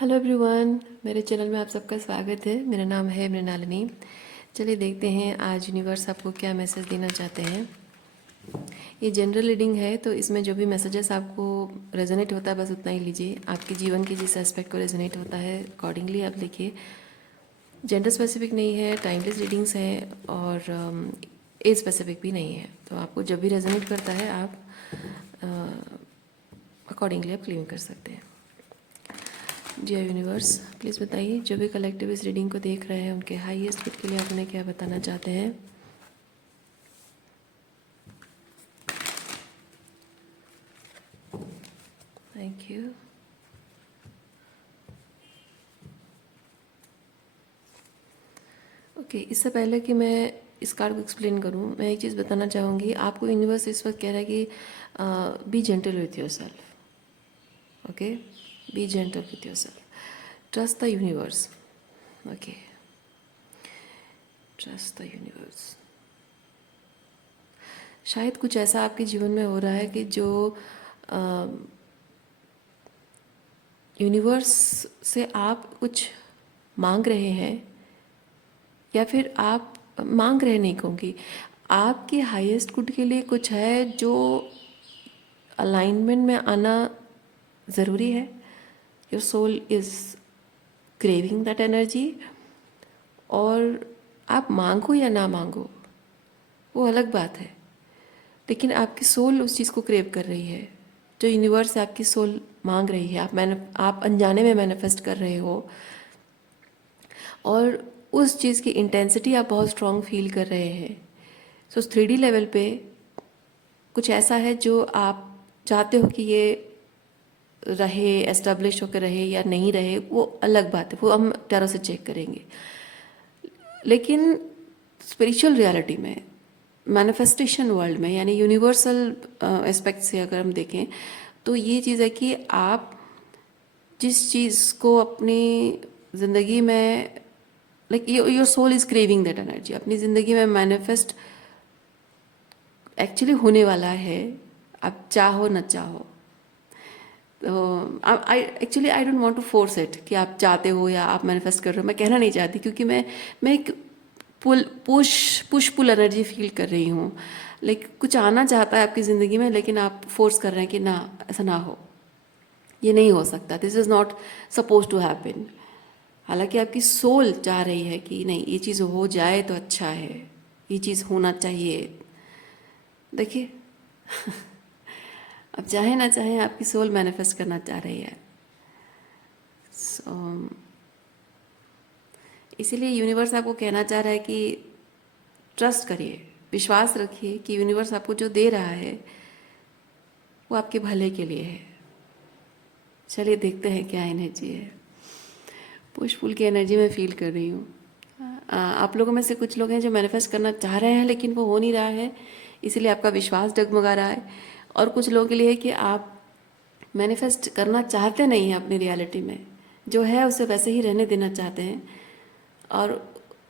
Hello everyone, मेरे channel में आप सबका स्वागत है। मेरा नाम है मृणालिनी। चलिए देखते हैं आज यूनिवर्स आपको क्या मैसेज देना चाहते हैं। ये जनरल रीडिंग है, तो इसमें जो भी मैसेजेस आपको रेजोनेट होता है बस उतना ही लीजिए। आपके जीवन के जिस एस्पेक्ट को रेजोनेट होता है अकॉर्डिंगली आप लिखिए। जेंडर स्पेसिफिक नहीं है, टाइमलेस रीडिंग्स है और एज स्पेसिफिक भी नहीं है। तो आपको जब भी रेजोनेट करता है आप अकॉर्डिंगली आप क्लेम कर सकते हैं। डियर यूनिवर्स, प्लीज़ बताइए जो भी कलेक्टिव इस रीडिंग को देख रहे हैं उनके हाईएस्ट गुड के लिए आप उन्हें क्या बताना चाहते हैं। Thank you. ओके, इससे पहले कि मैं इस कार्ड को एक्सप्लेन करूं, मैं एक चीज़ बताना चाहूँगी। आपको यूनिवर्स इस वक्त कह रहा है कि B gentle with your self. Okay, B gentle with your self, trust the universe. Okay, trust the universe. शायद कुछ ऐसा आपके जीवन में हो रहा है कि जो यूनिवर्स से आप कुछ मांग रहे हैं, या फिर आप मांग रहे नहीं कहूँगी, आपके हाईएस्ट गुड के लिए कुछ है जो अलाइनमेंट में आना ज़रूरी है। Your soul is craving that energy, और आप मांगो या ना मांगो वो अलग बात है, लेकिन आपकी सोल उस चीज़ को क्रेव कर रही है जो यूनिवर्स से आपकी सोल मांग रही है। आप अनजाने में मैनिफेस्ट कर रहे हो, और उस चीज़ की इंटेंसिटी आप बहुत स्ट्रॉन्ग फील कर रहे हैं। सो 3D लेवल पे कुछ ऐसा है जो आप चाहते हो कि ये रहे, एस्टेब्लिश होकर रहे या नहीं रहे, वो अलग बात है, वो हम टैरो से चेक करेंगे। लेकिन स्पिरिचुअल रियलिटी में, मैनिफेस्टेशन वर्ल्ड में, यानी यूनिवर्सल एस्पेक्ट से अगर हम देखें तो ये चीज़ है कि आप जिस चीज़ को अपनी ज़िंदगी में, like your soul is craving that energy, अपनी ज़िंदगी में मैनिफेस्ट एक्चुअली होने वाला है, आप चाहो न चाहो। तो I don't want to force it कि आप चाहते हो या आप मैनिफेस्ट कर रहे हो। मैं कहना नहीं चाहती, क्योंकि मैं एक पुश पुल एनर्जी फील कर रही हूँ। लाइक कुछ आना चाहता है आपकी ज़िंदगी में, लेकिन आप फोर्स कर रहे हैं कि ना, ऐसा ना हो, ये नहीं हो सकता, this is not suppose to happen. हालांकि आपकी सोल चाह रही है कि नहीं, ये चीज़ हो जाए तो अच्छा है, ये चीज़ होना चाहिए। देखिए अब चाहे ना चाहे आपकी सोल मैनिफेस्ट करना चाह रही है। सो इसीलिए यूनिवर्स आपको कहना चाह रहा है कि ट्रस्ट करिए, विश्वास रखिए कि यूनिवर्स आपको जो दे रहा है वो आपके भले के लिए है। चलिए देखते हैं क्या एनर्जी है। पुश पुल की एनर्जी में फील कर रही हूँ। आप लोगों में से कुछ लोग हैं जो मैनिफेस्ट करना चाह रहे हैं लेकिन वो हो नहीं रहा है, इसीलिए आपका विश्वास डगमगा रहा है। और कुछ लोगों के लिए है कि आप मैनिफेस्ट करना चाहते नहीं हैं, अपनी रियलिटी में जो है उसे वैसे ही रहने देना चाहते हैं और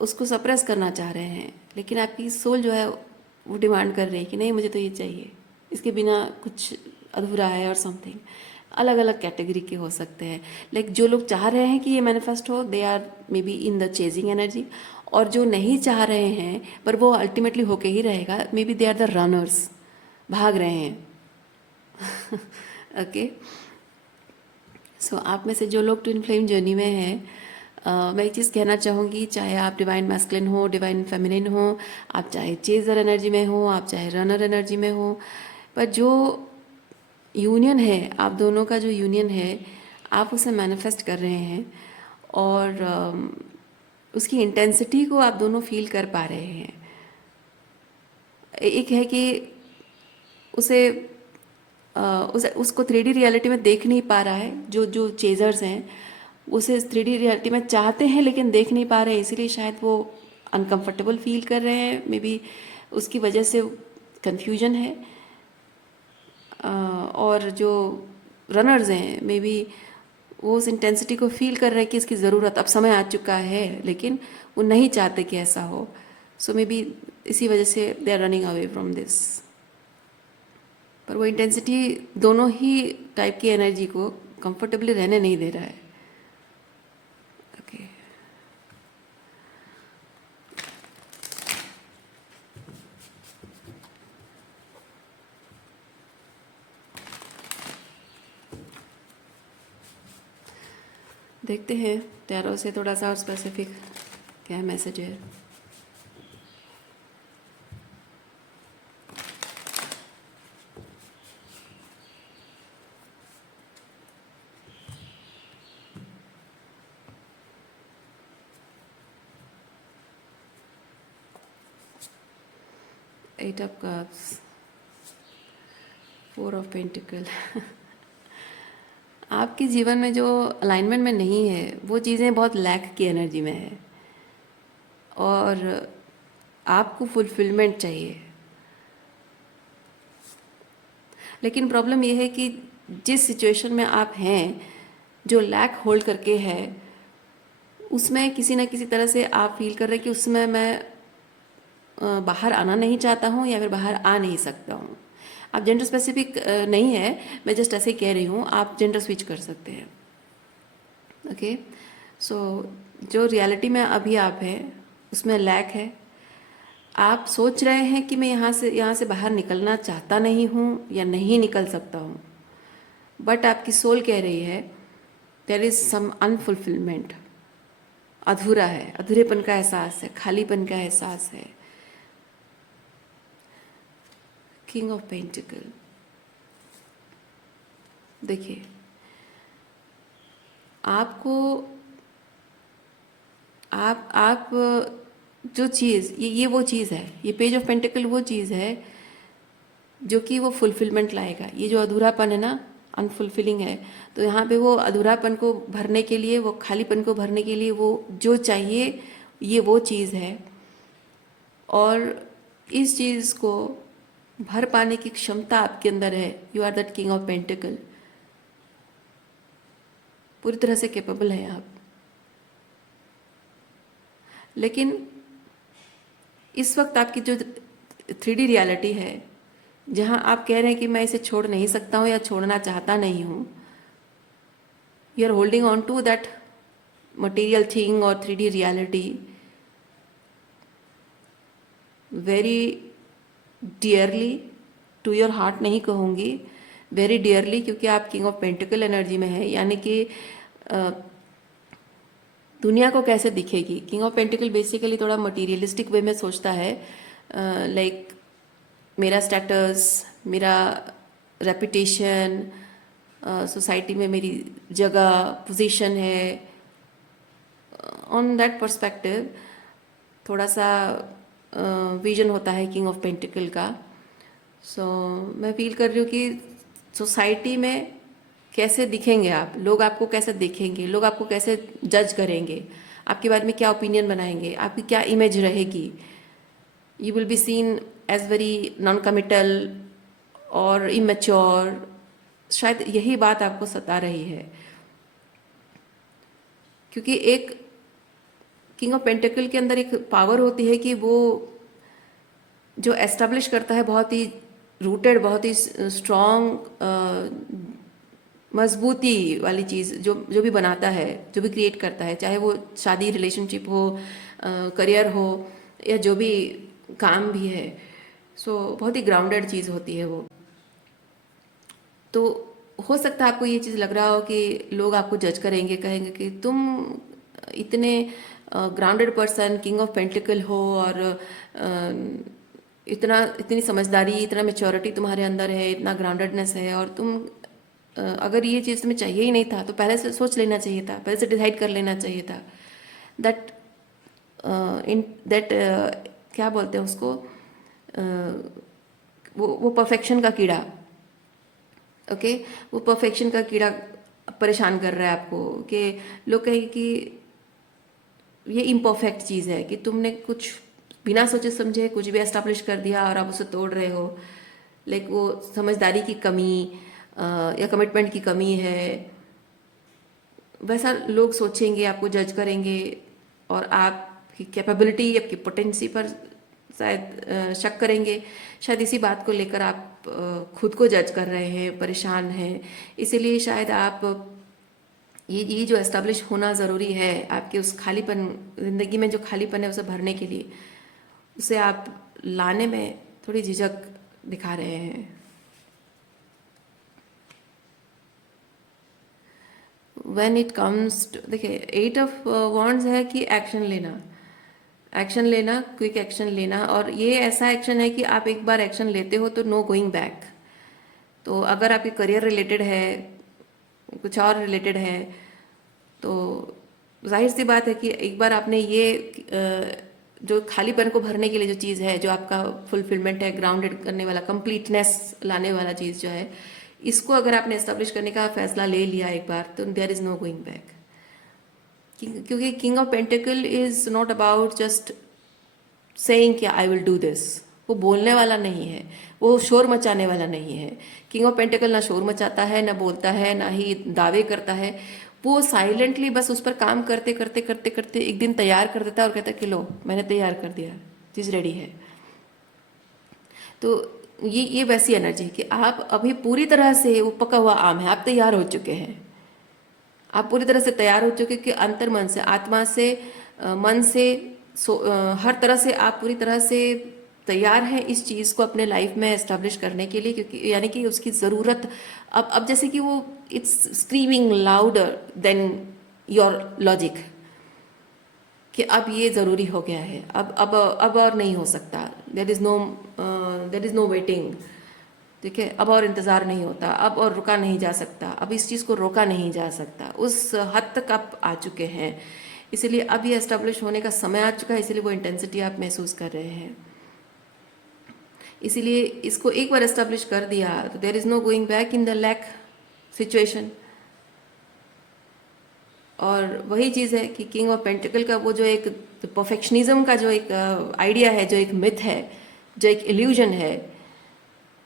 उसको सप्रेस करना चाह रहे हैं। लेकिन आपकी सोल जो है वो डिमांड कर रही है कि नहीं, मुझे तो ये चाहिए, इसके बिना कुछ अधूरा है और समथिंग। अलग अलग कैटेगरी के हो सकते हैं। लाइक जो लोग चाह रहे हैं कि ये मैनिफेस्ट हो, they are maybe in the chasing energy, और जो नहीं चाह रहे हैं पर वो अल्टीमेटली होके ही रहेगा, maybe they are the runners, भाग रहे हैं। ओके, सो आप में से जो लोग ट्विन फ्लेम जर्नी में हैं, मैं एक चीज़ कहना चाहूँगी, चाहे आप डिवाइन मैस्कुलिन हो, डिवाइन फेमिनिन हो, आप चाहे चेजर एनर्जी में हो, आप चाहे रनर एनर्जी में हो, पर जो यूनियन है, आप दोनों का जो यूनियन है, आप उसे मैनिफेस्ट कर रहे हैं, और उसकी इंटेंसिटी को आप दोनों फील कर पा रहे हैं। एक है कि उसे उसको 3D रियलिटी में देख नहीं पा रहा है, जो जो चेजर्स हैं उसे 3D रियलिटी में चाहते हैं लेकिन देख नहीं पा रहे हैं, इसीलिए शायद वो अनकंफर्टेबल फील कर रहे हैं। मे बी उसकी वजह से कंफ्यूजन है। और जो रनर्स हैं, मे बी वो उस इंटेंसिटी को फील कर रहे हैं कि इसकी ज़रूरत, अब समय आ चुका है, लेकिन वो नहीं चाहते कि ऐसा हो। सो मे बी इसी वजह से they are running away from this. पर वो इंटेंसिटी दोनों ही टाइप की एनर्जी को कंफर्टेबली रहने नहीं दे रहा है। देखते हैं टैरो से थोड़ा सा और स्पेसिफिक क्या मैसेज है। Eight of cups, four of pentacle. आपके जीवन में जो अलाइनमेंट में नहीं है वो चीज़ें बहुत लैक की एनर्जी में है और आपको फुलफिलमेंट चाहिए। लेकिन प्रॉब्लम ये है कि जिस सिचुएशन में आप हैं, जो लैक होल्ड करके है, उसमें किसी ना किसी तरह से आप फील कर रहे हैं कि उसमें मैं बाहर आना नहीं चाहता हूँ या फिर बाहर आ नहीं सकता हूँ। आप जेंडर स्पेसिफिक नहीं है, मैं जस्ट ऐसे ही कह रही हूँ, आप जेंडर स्विच कर सकते हैं। ओके, सो जो रियलिटी में अभी आप हैं उसमें लैक है। आप सोच रहे हैं कि मैं यहाँ से बाहर निकलना चाहता नहीं हूँ या नहीं निकल सकता हूँ, बट आपकी सोल कह रही है देयर इज़ सम अनफुलफिलमेंट, अधूरा है, अधूरेपन का एहसास है, खालीपन का एहसास है। किंग ऑफ पेंटिकल, देखिए आपको आप जो चीज़ ये वो चीज़ है, ये पेज ऑफ पेंटिकल वो चीज़ है जो कि वो फुलफिलमेंट लाएगा। ये जो अधूरापन है ना, अनफुलफिलिंग है, तो यहाँ पे वो अधूरापन को भरने के लिए, वो खालीपन को भरने के लिए वो जो चाहिए ये वो चीज़ है। और इस चीज़ को भर पाने की क्षमता आपके अंदर है। You are that king of pentacle, पूरी तरह से कैपेबल हैं आप। लेकिन इस वक्त आपकी जो 3D रियलिटी है, जहाँ आप कह रहे हैं कि मैं इसे छोड़ नहीं सकता हूँ या छोड़ना चाहता नहीं हूँ, you are holding on to that material thing और 3D reality very dearly, to your heart नहीं कहूँगी, वेरी डियरली, क्योंकि आप किंग ऑफ पेंटिकल एनर्जी में है। यानी कि दुनिया को कैसे दिखेगी। किंग ऑफ पेंटिकल बेसिकली थोड़ा मटीरियलिस्टिक वे में सोचता है, लाइक मेरा स्टेटस, मेरा रेपुटेशन, सोसाइटी में मेरी जगह, पोजीशन है। ऑन दैट पर्सपेक्टिव थोड़ा सा विजन होता है किंग ऑफ पेंटिकल का। सो मैं फील कर रही हूँ कि सोसाइटी में कैसे दिखेंगे आप, लोग आपको कैसे देखेंगे, लोग आपको कैसे जज करेंगे, आपके बारे में क्या ओपिनियन बनाएंगे, आपकी क्या इमेज रहेगी। You will be seen as very non committal और इमेच्योर। शायद यही बात आपको सता रही है, क्योंकि एक किंग ऑफ पेंटिकल के अंदर एक पावर होती है कि वो जो एस्टेब्लिश करता है बहुत ही रूटेड, बहुत ही स्ट्रॉन्ग, मजबूती वाली चीज़, जो जो भी बनाता है, जो भी क्रिएट करता है, चाहे वो शादी, रिलेशनशिप हो, करियर हो, या जो भी काम भी है। सो बहुत ही ग्राउंडेड चीज़ होती है वो। तो हो सकता है आपको ये चीज़ लग रहा हो कि लोग आपको जज करेंगे, कहेंगे कि तुम इतने grounded person, king of pentacle हो, और इतनी समझदारी, इतना मेच्योरिटी तुम्हारे अंदर है, इतना ग्राउंडेडनेस है, और तुम अगर ये चीज़ तुम्हें चाहिए ही नहीं था तो पहले से सोच लेना चाहिए था, पहले से डिसाइड कर लेना चाहिए था। दैट इन दैट क्या बोलते हैं उसको, वो परफेक्शन का कीड़ा। ओके, वो परफेक्शन का कीड़ा परेशान कर रहा है आपको, कि लोग कहेंगे कि ये इम्परफेक्ट चीज़ है, कि तुमने कुछ बिना सोचे समझे कुछ भी एस्टैब्लिश कर दिया और आप उसे तोड़ रहे हो। लाइक वो समझदारी की कमी या कमिटमेंट की कमी है, वैसा लोग सोचेंगे, आपको जज करेंगे, और आपकी कैपेबिलिटी, आपकी पोटेंसी पर शायद शक करेंगे। शायद इसी बात को लेकर आप खुद को जज कर रहे हैं, परेशान हैं। इसीलिए शायद आप ये जो एस्टेब्लिश होना ज़रूरी है आपके उस खालीपन, ज़िंदगी में जो खालीपन है उसे भरने के लिए, उसे आप लाने में थोड़ी झिझक दिखा रहे हैं। व्हेन इट कम्स देखिए 8 ऑफ वॉन्ड्स है कि एक्शन लेना, एक्शन लेना, क्विक एक्शन लेना, और ये ऐसा एक्शन है कि आप एक बार एक्शन लेते हो तो नो गोइंग बैक। तो अगर आपके करियर रिलेटेड है, कुछ और रिलेटेड है, तो जाहिर सी बात है कि एक बार आपने ये जो खालीपन को भरने के लिए जो चीज़ है, जो आपका फुलफिलमेंट है, ग्राउंडेड करने वाला, कंप्लीटनेस लाने वाला चीज़ जो है, इसको अगर आपने एस्टेब्लिश करने का फैसला ले लिया एक बार, तो there is no going back. क्योंकि king of pentacles is not about just saying कि आई विल डू दिस। वो बोलने वाला नहीं है, वो शोर मचाने वाला नहीं है। किंग ऑफ पेंटिकल ना शोर मचाता है, ना बोलता है, ना ही दावे करता है। वो साइलेंटली बस उस पर काम करते करते करते करते एक दिन तैयार कर देता है और कहता है कि लो मैंने तैयार कर दिया, चीज़ रेडी है। तो ये वैसी एनर्जी है कि आप अभी पूरी तरह से, वो पका हुआ आम है, आप तैयार हो चुके हैं, आप पूरी तरह से तैयार हो चुके कि अंतर मन से, आत्मा से, मन से, हर तरह से आप पूरी तरह से तैयार हैं इस चीज़ को अपने लाइफ में एस्टेब्लिश करने के लिए। क्योंकि यानी कि उसकी ज़रूरत अब जैसे कि वो it's screaming louder than your logic कि अब ये ज़रूरी हो गया है, अब और नहीं हो सकता। There is no waiting. ठीक है, अब और इंतज़ार नहीं होता, अब और रुका नहीं जा सकता, अब इस चीज़ को रोका नहीं जा सकता, उस हद तक आप आ चुके हैं। इसीलिए अब ये एस्टेब्लिश होने का समय आ चुका है, इसीलिए वो इंटेंसिटी आप महसूस कर रहे हैं। इसीलिए इसको एक बार एस्टेब्लिश कर दिया तो there is no going back in the lack situation. और वही चीज़ है कि किंग ऑफ पेंटिकल का वो जो एक परफेक्शनिज्म का जो एक आइडिया है, जो एक मिथ है, जो एक इल्यूजन है,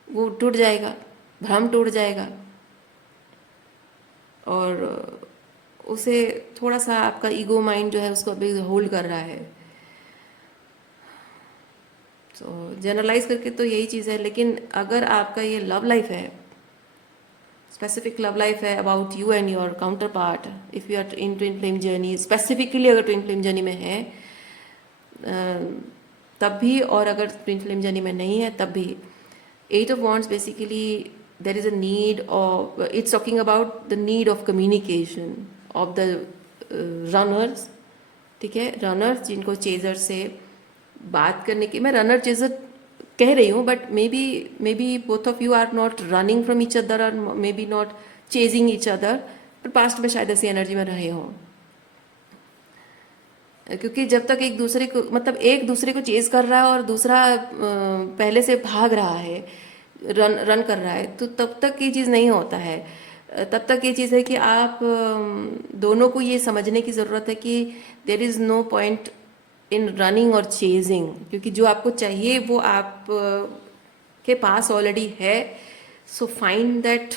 वो टूट जाएगा, भ्रम टूट जाएगा। और उसे थोड़ा सा आपका ईगो माइंड जो है उसको अभी होल्ड कर रहा है। तो जनरलाइज करके तो यही चीज़ है। लेकिन अगर आपका ये लव लाइफ है, स्पेसिफिक लव लाइफ है about you and your counterpart, if you are in twin flame journey, specifically अगर ट्विन फ्लेम जर्नी में है तब भी, और अगर ट्विन फ्लेम जर्नी में नहीं है तब भी, 8 of Wands basically there is a need of, it's talking about the need of communication of the runners। ठीक है, रनर्स जिनको चेजर से बात करने की, मैं रनर चेजर कह रही हूँ, but maybe both of you are not running from each other और maybe not chasing each other, पर पास्ट में शायद ऐसी एनर्जी में रहे हों। क्योंकि जब तक एक दूसरे को, मतलब एक दूसरे को चेज कर रहा है और दूसरा पहले से भाग रहा है, रन कर रहा है, तो तब तक ये चीज़ नहीं होता है। तब तक ये चीज़ है कि आप दोनों को ये समझने की ज़रूरत है कि there is no point in running और चेजिंग, क्योंकि जो आपको चाहिए वो आप के पास ऑलरेडी है। So find that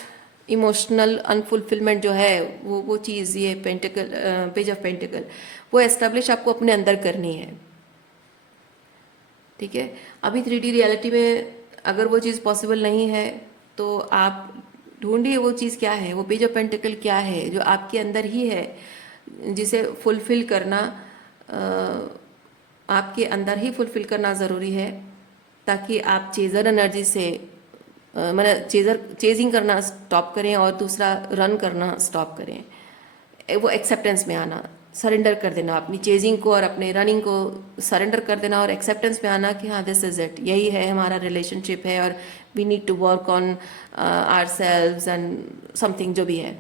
emotional unfulfilment जो है, वो चीज़, ये पेंटिकल, पेज ऑफ पेंटिकल, वो एस्टेब्लिश आपको अपने अंदर करनी है। ठीक है, अभी 3D रियलिटी में अगर वो चीज़ पॉसिबल नहीं है तो आप ढूंढिए वो चीज़ क्या है, वो पेज ऑफ पेंटिकल क्या है जो आपके अंदर ही है, जिसे फुलफिल करना आपके अंदर ही फुलफिल करना ज़रूरी है, ताकि आप चेज़र एनर्जी से मतलब चेजिंग करना स्टॉप करें और दूसरा रन करना स्टॉप करें। वो एक्सेप्टेंस में आना, सरेंडर कर देना, अपनी चेजिंग को और अपने रनिंग को सरेंडर कर देना और एक्सेप्टेंस में आना कि हाँ दिस इज़ इट, यही है हमारा रिलेशनशिप है और we need to work on ourselves and something जो भी है।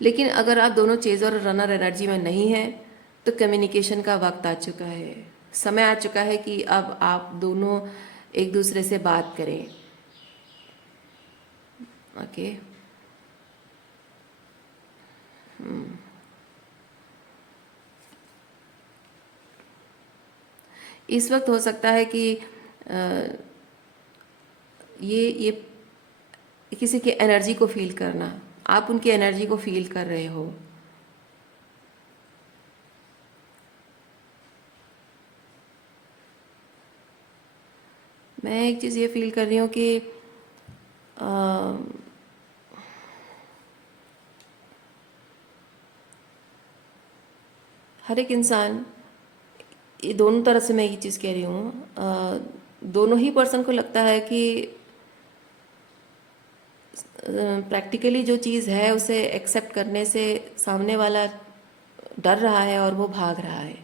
लेकिन अगर आप दोनों चेजर और रनर एनर्जी में नहीं हैं तो कम्युनिकेशन का वक्त आ चुका है, समय आ चुका है कि अब आप दोनों एक दूसरे से बात करें। ओके, इस वक्त हो सकता है कि ये किसी के एनर्जी को फील करना, आप उनकी एनर्जी को फील कर रहे हो। मैं एक चीज़ ये फील कर रही हूँ कि हर एक इंसान, ये दोनों तरह से मैं ये चीज़ कह रही हूँ, दोनों ही पर्सन को लगता है कि प्रैक्टिकली जो चीज़ है उसे एक्सेप्ट करने से सामने वाला डर रहा है और वो भाग रहा है।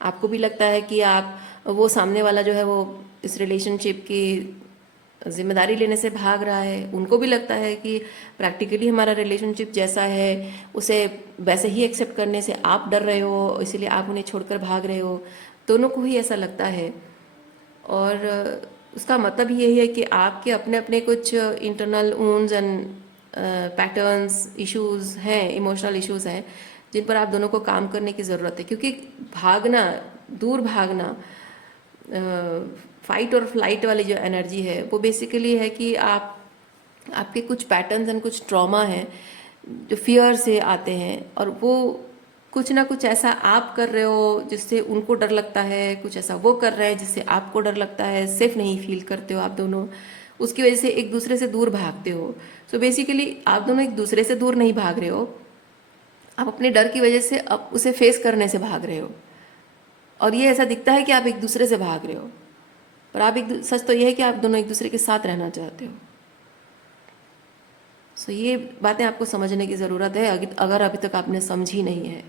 आपको भी लगता है कि आप वो सामने वाला जो है वो इस रिलेशनशिप की जिम्मेदारी लेने से भाग रहा है। उनको भी लगता है कि प्रैक्टिकली हमारा रिलेशनशिप जैसा है उसे वैसे ही एक्सेप्ट करने से आप डर रहे हो, इसीलिए आप उन्हें छोड़कर भाग रहे हो। दोनों को ही ऐसा लगता है। और उसका मतलब यही है कि आपके अपने अपने कुछ internal wounds and patterns, issues हैं, इमोशनल इश्यूज हैं जिन पर आप दोनों को काम करने की ज़रूरत है। क्योंकि भागना, दूर भागना, फाइट और फ्लाइट वाली जो एनर्जी है वो बेसिकली है कि आपके कुछ पैटर्न्स एंड कुछ ट्रॉमा हैं जो फियर से आते हैं, और वो कुछ ना कुछ ऐसा आप कर रहे हो जिससे उनको डर लगता है, कुछ ऐसा वो कर रहे हैं जिससे आपको डर लगता है, सेफ नहीं फील करते हो आप दोनों, उसकी वजह से एक दूसरे से दूर भागते हो। सो बेसिकली आप दोनों एक दूसरे से दूर नहीं भाग रहे हो, आप अपने डर की वजह से अब उसे फेस करने से भाग रहे हो। और ये ऐसा दिखता है कि आप एक दूसरे से भाग रहे हो, पर आप सच तो ये है कि आप दोनों एक दूसरे के साथ रहना चाहते हो। सो ये बातें आपको समझने की ज़रूरत है अगर अभी तक आपने समझी नहीं है।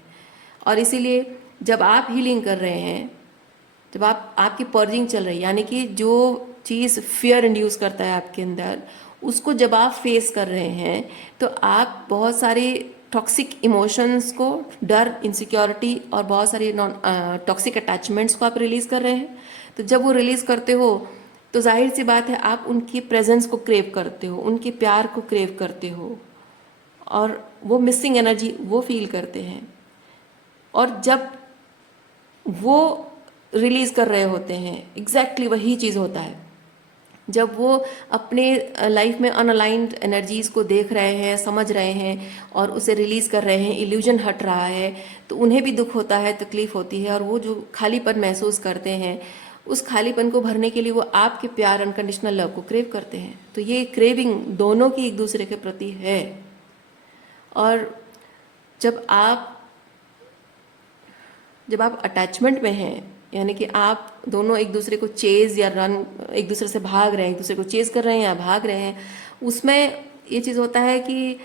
और इसीलिए जब आप हीलिंग कर रहे हैं, जब आपकी पर्जिंग चल रही है, यानी कि जो चीज़ फियर इंड्यूस करता है आपके अंदर, उसको जब आप फेस कर रहे हैं तो आप बहुत सारी टॉक्सिक इमोशंस को, डर, इनसिक्योरिटी और बहुत सारी नॉन टॉक्सिक अटैचमेंट्स को आप रिलीज़ कर रहे हैं। तो जब वो रिलीज़ करते हो तो जाहिर सी बात है आप उनकी प्रेजेंस को क्रेव करते हो, उनके प्यार को क्रेव करते हो, और वो मिसिंग एनर्जी वो फील करते हैं। और जब वो रिलीज कर रहे होते हैं, एग्जैक्टली वही चीज़ होता है। जब वो अपने लाइफ में अनअलाइंड एनर्जीज को देख रहे हैं, समझ रहे हैं और उसे रिलीज कर रहे हैं, इल्यूजन हट रहा है, तो उन्हें भी दुख होता है, तकलीफ होती है, और वो जो खालीपन महसूस करते हैं, उस खालीपन को भरने के लिए वो आपके प्यार, अनकंडीशनल लव को क्रेव करते हैं। तो ये क्रेविंग दोनों की एक दूसरे के प्रति है। और जब आप अटैचमेंट में हैं, यानी कि आप दोनों एक दूसरे को चेज या रन, एक दूसरे से भाग रहे हैं, एक दूसरे को चेज कर रहे हैं या भाग रहे हैं, उसमें ये चीज़ होता है कि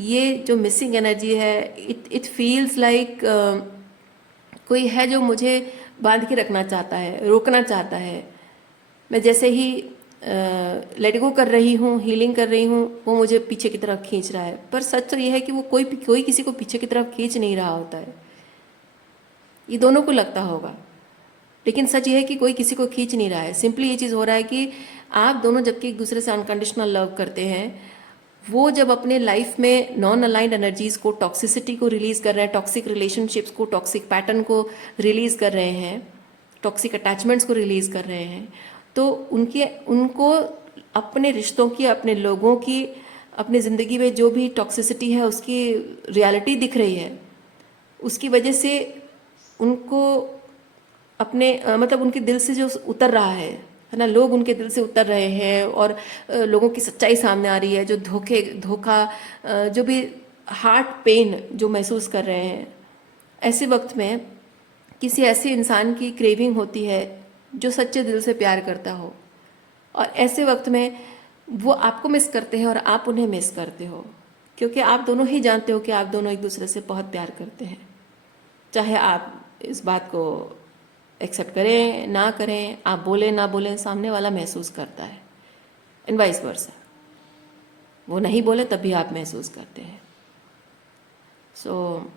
ये जो मिसिंग एनर्जी है, इट फील्स लाइक कोई है जो मुझे बांध के रखना चाहता है, रोकना चाहता है। मैं जैसे ही लेट गो कर रही हूँ, हीलिंग कर रही हूँ, वो मुझे पीछे की तरफ खींच रहा है। पर सच तो ये है कि वो कोई किसी को पीछे की तरफ खींच नहीं रहा होता है। ये दोनों को लगता होगा, लेकिन सच ये है कि कोई किसी को खींच नहीं रहा है। सिंपली ये चीज़ हो रहा है कि आप दोनों जबकि एक दूसरे से अनकंडीशनल लव करते हैं, वो जब अपने लाइफ में नॉन अलाइंड एनर्जीज को, टॉक्सिसिटी को रिलीज कर रहे हैं, टॉक्सिक रिलेशनशिप्स को, टॉक्सिक पैटर्न को रिलीज कर रहे हैं, टॉक्सिक अटैचमेंट्स को रिलीज कर रहे हैं, तो उनको अपने रिश्तों की, अपने लोगों की, अपनी ज़िंदगी में जो भी टॉक्सिसिटी है उसकी रियलिटी दिख रही है। उसकी वजह से उनको अपने मतलब उनके दिल से जो उतर रहा है ना, लोग उनके दिल से उतर रहे हैं, और लोगों की सच्चाई सामने आ रही है, जो धोखा, जो भी हार्ट पेन जो महसूस कर रहे हैं। ऐसे वक्त में किसी ऐसे इंसान की क्रेविंग होती है जो सच्चे दिल से प्यार करता हो, और ऐसे वक्त में वो आपको मिस करते हैं और आप उन्हें मिस करते हो, क्योंकि आप दोनों ही जानते हो कि आप दोनों एक दूसरे से बहुत प्यार करते हैं। चाहे आप इस बात को एक्सेप्ट करें ना करें, आप बोले ना बोलें, सामने वाला महसूस करता है, एंड वाइस वर्सा। वो नहीं बोले तब भी आप महसूस करते हैं। सो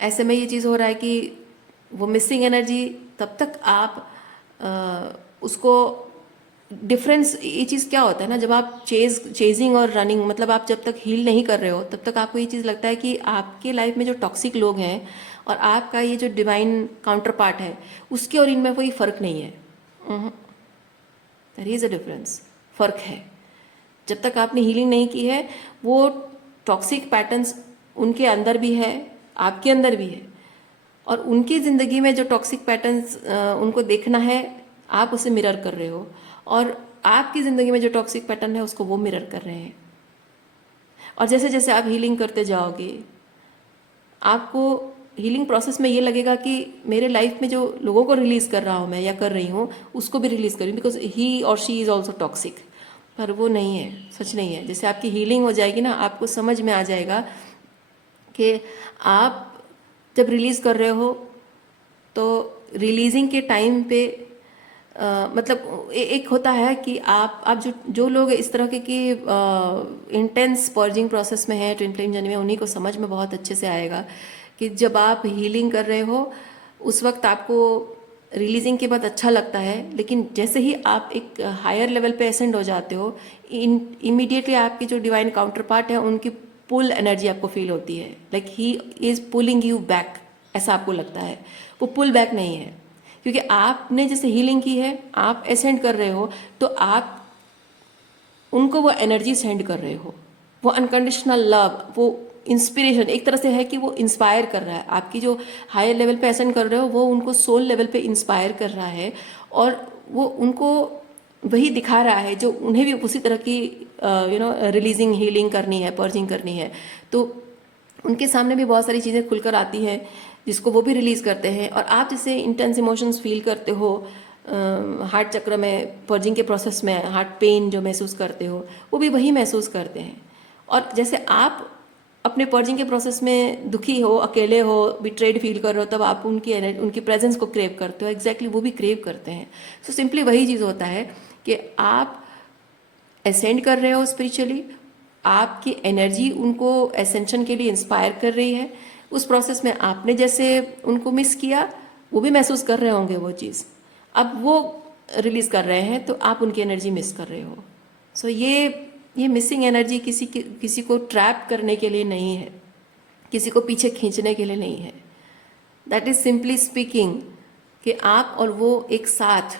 ऐसे में ये चीज़ हो रहा है कि वो मिसिंग एनर्जी, तब तक आप उसको डिफरेंस, ये चीज़ क्या होता है ना, जब आप चेजिंग और रनिंग, मतलब आप जब तक हील नहीं कर रहे हो तब तक आपको ये चीज़ लगता है कि आपके लाइफ में जो टॉक्सिक लोग हैं और आपका ये जो डिवाइन काउंटर पार्ट है, उसके और इनमें कोई फ़र्क नहीं है। देयर इज़ अ डिफरेंस, फ़र्क है। जब तक आपने हीलिंग नहीं की है, वो टॉक्सिक पैटर्न्स उनके अंदर भी है, आपके अंदर भी है, और उनकी ज़िंदगी में जो टॉक्सिक पैटर्न्स उनको देखना है, आप उसे मिरर कर रहे हो, और आपकी ज़िंदगी में जो टॉक्सिक पैटर्न है उसको वो मिरर कर रहे हैं। और जैसे जैसे आप हीलिंग करते जाओगे, आपको हीलिंग प्रोसेस में ये लगेगा कि मेरे लाइफ में जो लोगों को रिलीज़ कर रहा हूँ मैं या कर रही हूँ, उसको भी रिलीज़ कर रही हूँ, बिकॉज ही और शी इज़ ऑल्सो टॉक्सिक। पर वो नहीं है, सच नहीं है। जैसे आपकी हीलिंग हो जाएगी ना, आपको समझ में आ जाएगा कि आप जब रिलीज़ कर रहे हो तो रिलीजिंग के टाइम पे मतलब एक होता है कि आप जो जो लोग इस तरह के कि इंटेंस पर्जिंग प्रोसेस में है ट्विन फ्लेम जर्नी में, उन्हीं को समझ में बहुत अच्छे से आएगा कि जब आप हीलिंग कर रहे हो उस वक्त आपको रिलीजिंग के बाद अच्छा लगता है, लेकिन जैसे ही आप एक हायर लेवल पे असेंड हो जाते हो, इमीडिएटली आपके जो डिवाइन काउंटर पार्ट है उनकी पुल एनर्जी आपको फील होती है, like he is pulling you back, ऐसा आपको लगता है। वो पुल बैक नहीं है, क्योंकि आपने जैसे हीलिंग की है, आप असेंड कर रहे हो, तो आप उनको वो एनर्जी सेंड कर रहे हो, वो अनकंडीशनल लव, वो इंस्पिरेशन एक तरह से है कि वो इंस्पायर कर रहा है। आपकी जो हायर लेवल पे असेंड कर रहे हो वो उनको सोल लेवल पे इंस्पायर कर रहा है, और वो उनको वही दिखा रहा है जो उन्हें भी उसी तरह की रिलीजिंग हीलिंग करनी है, पर्जिंग करनी है। तो उनके सामने भी बहुत सारी चीज़ें खुलकर आती हैं जिसको वो भी रिलीज़ करते हैं, और आप जैसे इंटेंस इमोशंस फील करते हो हार्ट चक्र में, पर्जिंग के प्रोसेस में हार्ट पेन जो महसूस करते हो, वो भी वही महसूस करते हैं। और जैसे आप अपने पर्जिंग के प्रोसेस में दुखी हो, अकेले हो, बिट्रेड फील कर रहे हो, तब आप उनकी प्रेजेंस को क्रेव करते हो, एग्जैक्टली वो भी क्रेव करते हैं। सो सिंपली वही चीज़ होता है कि आप असेंड कर रहे हो स्पिरिचुअली, आपकी एनर्जी उनको एसेंशन के लिए इंस्पायर कर रही है। उस प्रोसेस में आपने जैसे उनको मिस किया, वो भी महसूस कर रहे होंगे वो चीज़, अब वो रिलीज कर रहे हैं, तो आप उनकी एनर्जी मिस कर रहे हो। सो ये मिसिंग एनर्जी किसी को ट्रैप करने के लिए नहीं है, किसी को पीछे खींचने के लिए नहीं है। दैट इज सिंपली स्पीकिंग कि आप और वो एक साथ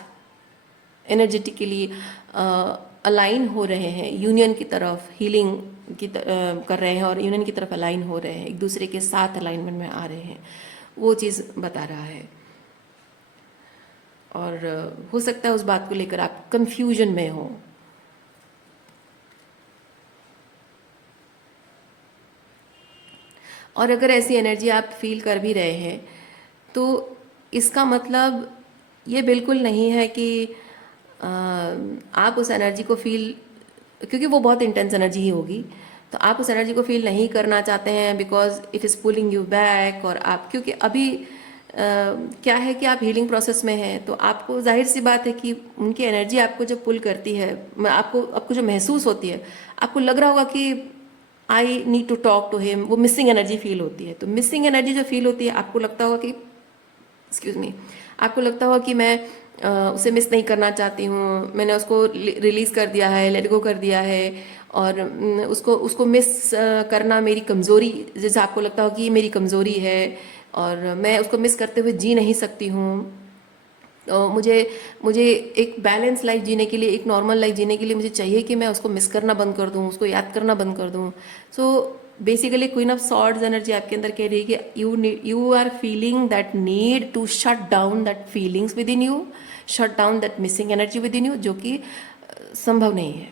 एनर्जेटिकली अलाइन हो रहे हैं, यूनियन की तरफ हीलिंग कर रहे हैं, और यूनियन की तरफ अलाइन हो रहे हैं, एक दूसरे के साथ अलाइनमेंट में आ रहे हैं, वो चीज़ बता रहा है। और हो सकता है उस बात को लेकर आप कंफ्यूजन में हो। और अगर ऐसी एनर्जी आप फील कर भी रहे हैं, तो इसका मतलब ये बिल्कुल नहीं है कि आप उस एनर्जी को फील, क्योंकि वो बहुत इंटेंस एनर्जी ही होगी, तो आप उस एनर्जी को फील नहीं करना चाहते हैं because it is pulling you back. और आप क्योंकि अभी क्या है कि आप हीलिंग प्रोसेस में हैं, तो आपको जाहिर सी बात है कि उनकी एनर्जी आपको जब पुल करती है, आपको जो महसूस होती है, आपको लग रहा होगा कि I need to talk to him, वो मिसिंग एनर्जी फील होती है। तो मिसिंग एनर्जी जो फील होती है, आपको लगता होगा कि एक्सक्यूज मी, आपको लगता होगा कि मैं उसे मिस नहीं करना चाहती हूँ, मैंने उसको रिलीज़ कर दिया है, लेट गो कर दिया है, और उसको मिस करना मेरी कमज़ोरी, जैसे आपको लगता हो कि ये मेरी कमज़ोरी है और मैं उसको मिस करते हुए जी नहीं सकती हूँ। तो मुझे एक बैलेंस लाइफ जीने के लिए, एक नॉर्मल लाइफ जीने के लिए मुझे चाहिए कि मैं उसको मिस करना बंद कर दूँ, उसको याद करना बंद कर दूँ। So basically queen of swords energy आपके अंदर कह रही है कि you are feeling that need to shut down that feelings within you, shut down that missing energy within you, जो कि संभव नहीं है।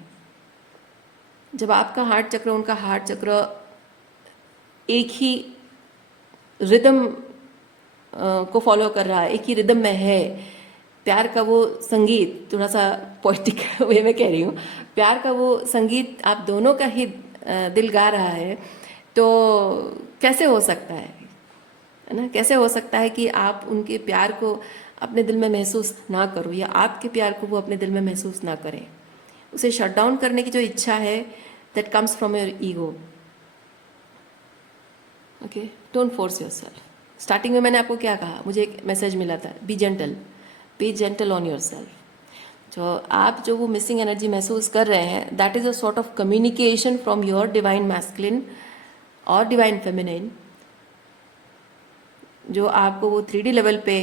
जब आपका हार्ट चक्र, उनका हार्ट चक्र एक ही रिदम को फॉलो कर रहा है, एक ही रिदम में है, प्यार का वो संगीत, थोड़ा सा पोइटिक वे में कह रही हूँ, प्यार का वो संगीत आप दोनों का ही दिल गा रहा है, तो कैसे हो सकता है ना, कैसे हो सकता है कि आप उनके प्यार को अपने दिल में महसूस ना करो, या आपके प्यार को वो अपने दिल में महसूस ना करें। उसे शट डाउन करने की जो इच्छा है, that comes from your ego. Okay, don't force your self. Starting में मैंने आपको क्या कहा, मुझे एक मैसेज मिला था, B gentle on your self. जो वो मिसिंग एनर्जी महसूस कर रहे हैं, that is a sort of communication from your divine masculine और डिवाइन फेमिनिन, जो आपको वो 3D लेवल पे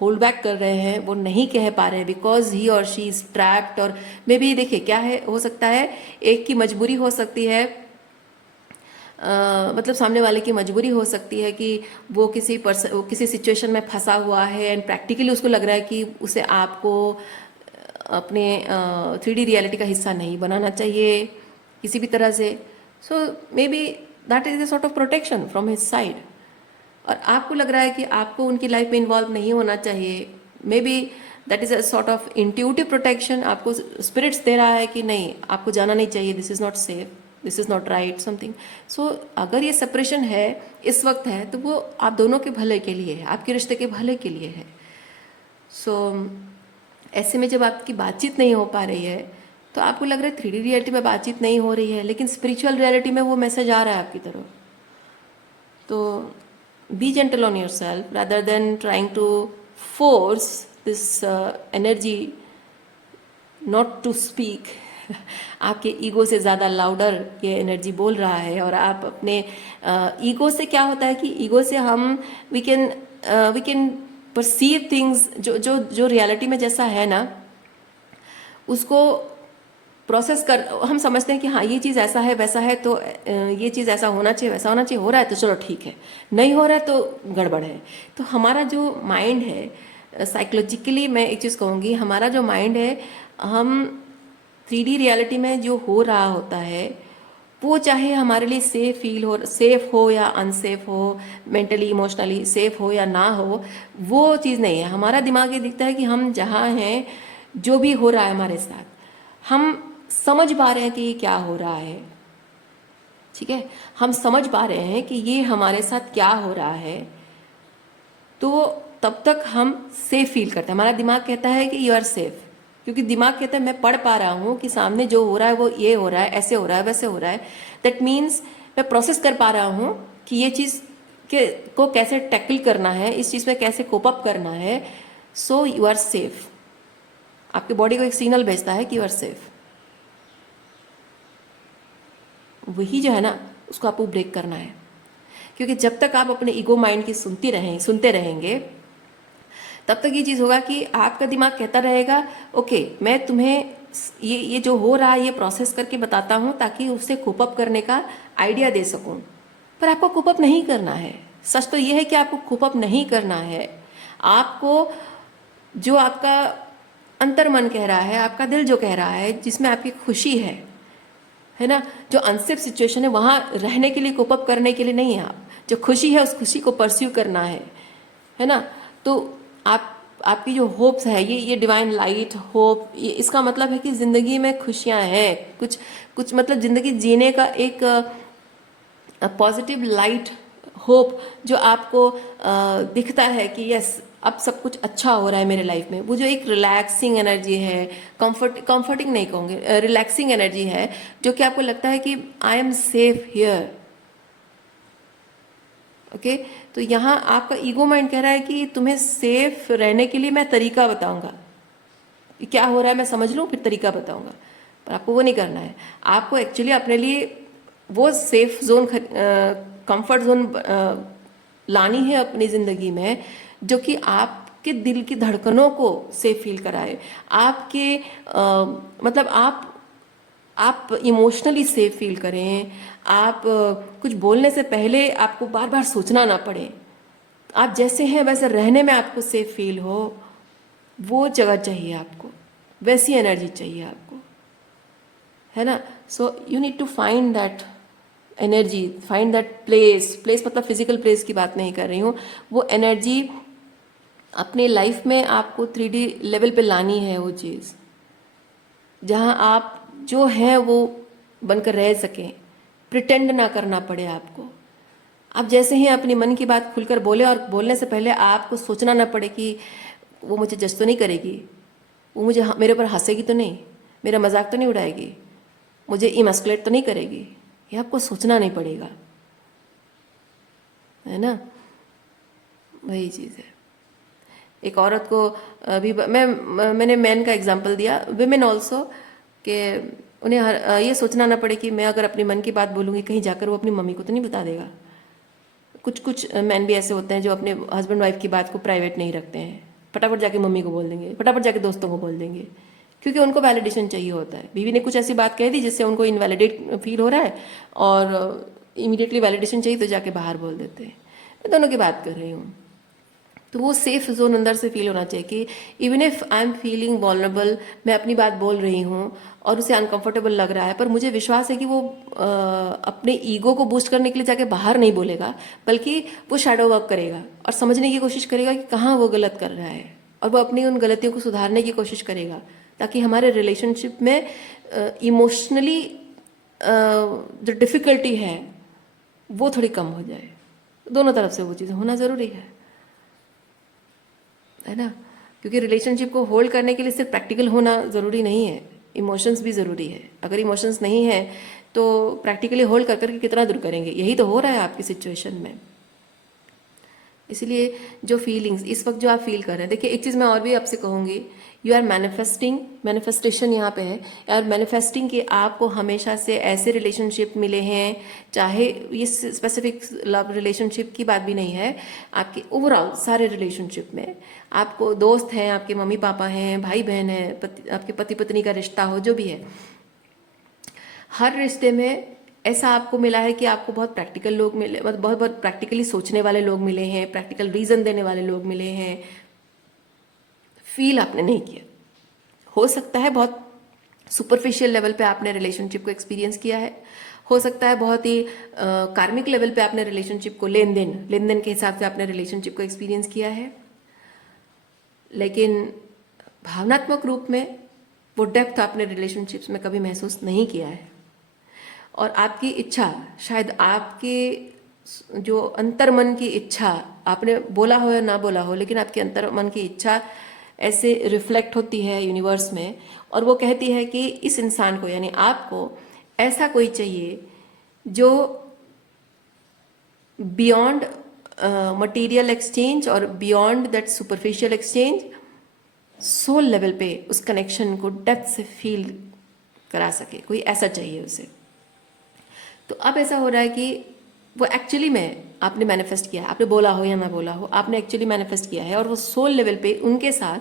होल्ड बैक कर रहे हैं, वो नहीं कह पा रहे हैं बिकॉज ही और शी इज ट्रैप्ड। और मे बी देखिए क्या है, हो सकता है एक की मजबूरी हो सकती है, मतलब सामने वाले की मजबूरी हो सकती है कि वो किसी सिचुएशन में फंसा हुआ है, एंड प्रैक्टिकली उसको लग रहा है कि उसे आपको अपने 3D रियलिटी का हिस्सा नहीं बनाना चाहिए किसी भी तरह से। So maybe that is a sort of protection from his side, और आपको लग रहा है कि आपको उनकी लाइफ में इन्वॉल्व नहीं होना चाहिए। Maybe that is a sort of intuitive protection. आपको स्पिरिट्स दे रहा है कि नहीं, आपको जाना नहीं चाहिए, this is not safe, this is not right, something. सो अगर ये सेपरेशन है, इस वक्त है, तो वो आप दोनों के भले के लिए है, आपके रिश्ते के भले के लिए है। सो ऐसे में जब आपकी बातचीत नहीं हो पा रही है, तो आपको लग रहा है 3D रियलिटी में बातचीत नहीं हो रही है, लेकिन स्पिरिचुअल रियलिटी में वो मैसेज आ रहा है आपकी तरफ। तो be gentle on yourself rather than trying to force this energy not to speak. आपके ईगो से ज़्यादा लाउडर ये एनर्जी बोल रहा है, और आप अपने ईगो से क्या होता है कि ईगो से हम वी कैन परसीव थिंग्स, जो जो जो रियलिटी में जैसा है ना, उसको प्रोसेस कर, हम समझते हैं कि हाँ ये चीज़ ऐसा है वैसा है, तो ये चीज़ ऐसा होना चाहिए वैसा होना चाहिए, हो रहा है तो चलो ठीक है, नहीं हो रहा है तो गड़बड़ है। तो हमारा जो माइंड है, साइकोलॉजिकली मैं एक चीज़ कहूँगी, हमारा जो माइंड है, हम 3D रियलिटी में जो हो रहा होता है, वो चाहे हमारे लिए सेफ हो या अनसेफ हो, मेंटली इमोशनली सेफ हो या ना हो, वो चीज़ नहीं है। हमारा दिमाग ये दिखता है कि हम जहाँ हैं, जो भी हो रहा है हमारे साथ, हम समझ पा रहे हैं कि ये क्या हो रहा है, ठीक है, हम समझ पा रहे हैं कि ये हमारे साथ क्या हो रहा है, तो तब तक हम सेफ फील करते हैं। हमारा दिमाग कहता है कि यू आर सेफ, क्योंकि दिमाग कहता है मैं पढ़ पा रहा हूँ कि सामने जो हो रहा है वो ये हो रहा है, ऐसे हो रहा है, वैसे हो रहा है। दैट मीन्स मैं प्रोसेस कर पा रहा हूँ कि ये चीज़ को कैसे टैकल करना है, इस चीज़ में कैसे कोप अप करना है। So you are safe. आपके बॉडी को एक सिग्नल भेजता है कि यू आर सेफ। वही जो है ना, उसको आपको ब्रेक करना है, क्योंकि जब तक आप अपने ईगो माइंड की सुनते रहेंगे, तब तक ये चीज़ होगा कि आपका दिमाग कहता रहेगा ओके, मैं तुम्हें ये जो हो रहा है ये प्रोसेस करके बताता हूँ ताकि उससे कोप अप करने का आइडिया दे सकूँ। पर आपको कोप अप नहीं करना है। सच तो ये है कि आपको कोप अप नहीं करना है। आपको जो आपका अंतर मन कह रहा है, आपका दिल जो कह रहा है, जिसमें आपकी खुशी है ना, जो अनसेफ सिचुएशन है वहाँ रहने के लिए, कोप अप करने के लिए नहीं है। आप जो खुशी है उस खुशी को परस्यू करना है ना। तो आपकी जो होप्स है, ये डिवाइन लाइट होप, ये इसका मतलब है कि ज़िंदगी में खुशियाँ हैं, कुछ मतलब ज़िंदगी जीने का एक पॉजिटिव लाइट होप जो आपको दिखता है कि यस अब सब कुछ अच्छा हो रहा है मेरे लाइफ में। वो जो एक रिलैक्सिंग एनर्जी है, कंफर्टिंग नहीं कहूँगे, रिलैक्सिंग एनर्जी है, जो कि आपको लगता है कि I am safe here. Okay, तो यहाँ आपका ईगो माइंड कह रहा है कि तुम्हें सेफ रहने के लिए मैं तरीका बताऊंगा, क्या हो रहा है मैं समझ लूँ फिर तरीका बताऊंगा। पर आपको वो नहीं करना है। आपको एक्चुअली अपने लिए वो सेफ जोन, कंफर्ट जोन लानी है अपनी ज़िंदगी में, जो कि आपके दिल की धड़कनों को सेफ फील कराए, आपके मतलब आप इमोशनली सेफ फील करें, आप कुछ बोलने से पहले आपको बार बार सोचना ना पड़े, आप जैसे हैं वैसे रहने में आपको सेफ फील हो। वो जगह चाहिए आपको, वैसी एनर्जी चाहिए आपको, है ना। So you need to find that energy, find that place मतलब फिजिकल प्लेस की बात नहीं कर रही हूँ। वो एनर्जी अपने लाइफ में आपको 3D लेवल पे लानी है, वो चीज़ जहाँ आप जो है वो बनकर रह सकें, प्रिटेंड ना करना पड़े आपको। आप जैसे ही अपनी मन की बात खुलकर बोले, और बोलने से पहले आपको सोचना ना पड़े कि वो मुझे जज तो नहीं करेगी, वो मेरे ऊपर हंसेगी तो नहीं, मेरा मजाक तो नहीं उड़ाएगी, मुझे इमस्कुलेट तो नहीं करेगी। ये आपको सोचना नहीं पड़ेगा, है ना। वही चीज़ है। एक औरत को अभी मैंने मैन का एग्जांपल दिया, विमेन ऑल्सो, कि उन्हें ये सोचना ना पड़े कि मैं अगर अपनी मन की बात बोलूँगी कहीं जाकर वो अपनी मम्मी को तो नहीं बता देगा। कुछ मैन भी ऐसे होते हैं जो अपने हस्बैंड वाइफ की बात को प्राइवेट नहीं रखते हैं, फटाफट जाके मम्मी को बोल देंगे, फटाफट जाके दोस्तों को बोल देंगे, क्योंकि उनको वैलिडेशन चाहिए होता है। बीवी ने कुछ ऐसी बात कह दी जिससे उनको इनवैलिडेट फील हो रहा है, और इमीडिएटली वैलिडेशन चाहिए तो जाके बाहर बोल देते हैं। मैं दोनों की बात कर रही हूँ। तो वो सेफ जोन अंदर से फील होना चाहिए कि even if I am feeling vulnerable, मैं अपनी बात बोल रही हूँ और उसे अनकंफर्टेबल लग रहा है, पर मुझे विश्वास है कि वो अपने ईगो को बूस्ट करने के लिए जाके बाहर नहीं बोलेगा, बल्कि वो शैडो वर्क करेगा और समझने की कोशिश करेगा कि कहाँ वो गलत कर रहा है। और वो अपनी उन गलतियों को सुधारने की कोशिश करेगा, ताकि हमारे रिलेशनशिप में इमोशनली जो डिफ़िकल्टी है वो थोड़ी कम हो जाए। दोनों तरफ से वो चीज़ होना ज़रूरी है ना। क्योंकि रिलेशनशिप को होल्ड करने के लिए सिर्फ प्रैक्टिकल होना ज़रूरी नहीं है, इमोशंस भी ज़रूरी है। अगर इमोशंस नहीं है तो प्रैक्टिकली होल्ड कर करके कितना दूर करेंगे? यही तो हो रहा है आपकी सिचुएशन में। इसलिए जो फीलिंग्स इस वक्त जो आप फील कर रहे हैं, देखिए एक चीज़ मैं और भी आपसे कहूँगी, यू आर मैनिफेस्टिंग, मैनिफेस्टेशन यहाँ पे है यार, मैनिफेस्टिंग कि आपको हमेशा से ऐसे रिलेशनशिप मिले हैं, चाहे ये स्पेसिफिक लव रिलेशनशिप की बात भी नहीं है, आपके ओवरऑल सारे रिलेशनशिप में आपको दोस्त हैं, आपके मम्मी पापा हैं, भाई बहन हैं, आपके पति पत्नी का रिश्ता हो, जो भी है, हर रिश्ते में ऐसा आपको मिला है कि आपको बहुत प्रैक्टिकल लोग मिले, मतलब बहुत बहुत प्रैक्टिकली सोचने वाले लोग मिले हैं, प्रैक्टिकल रीज़न देने वाले लोग मिले हैं। फील आपने नहीं किया, हो सकता है बहुत सुपरफिशियल लेवल पे आपने रिलेशनशिप को एक्सपीरियंस किया है, हो सकता है बहुत ही कार्मिक लेवल पे आपने रिलेशनशिप को लेन देन के हिसाब से आपने रिलेशनशिप को एक्सपीरियंस किया है, लेकिन भावनात्मक रूप में वो डेप्थ आपने रिलेशनशिप्स में कभी महसूस नहीं किया है। और आपकी इच्छा, शायद आपके जो अंतर्मन की इच्छा, आपने बोला हो या ना बोला हो, लेकिन आपके अंतर्मन की इच्छा ऐसे रिफ्लेक्ट होती है यूनिवर्स में, और वो कहती है कि इस इंसान को, यानी आपको ऐसा कोई चाहिए जो बियॉन्ड मटेरियल एक्सचेंज और beyond that superficial exchange, soul level पे उस कनेक्शन को डेप्थ से फील करा सके, कोई ऐसा चाहिए उसे। तो अब ऐसा हो रहा है कि वो एक्चुअली में आपने मैनिफेस्ट किया है, आपने बोला हो या ना बोला हो, आपने एक्चुअली मैनिफेस्ट किया है, और वो सोल लेवल पे उनके साथ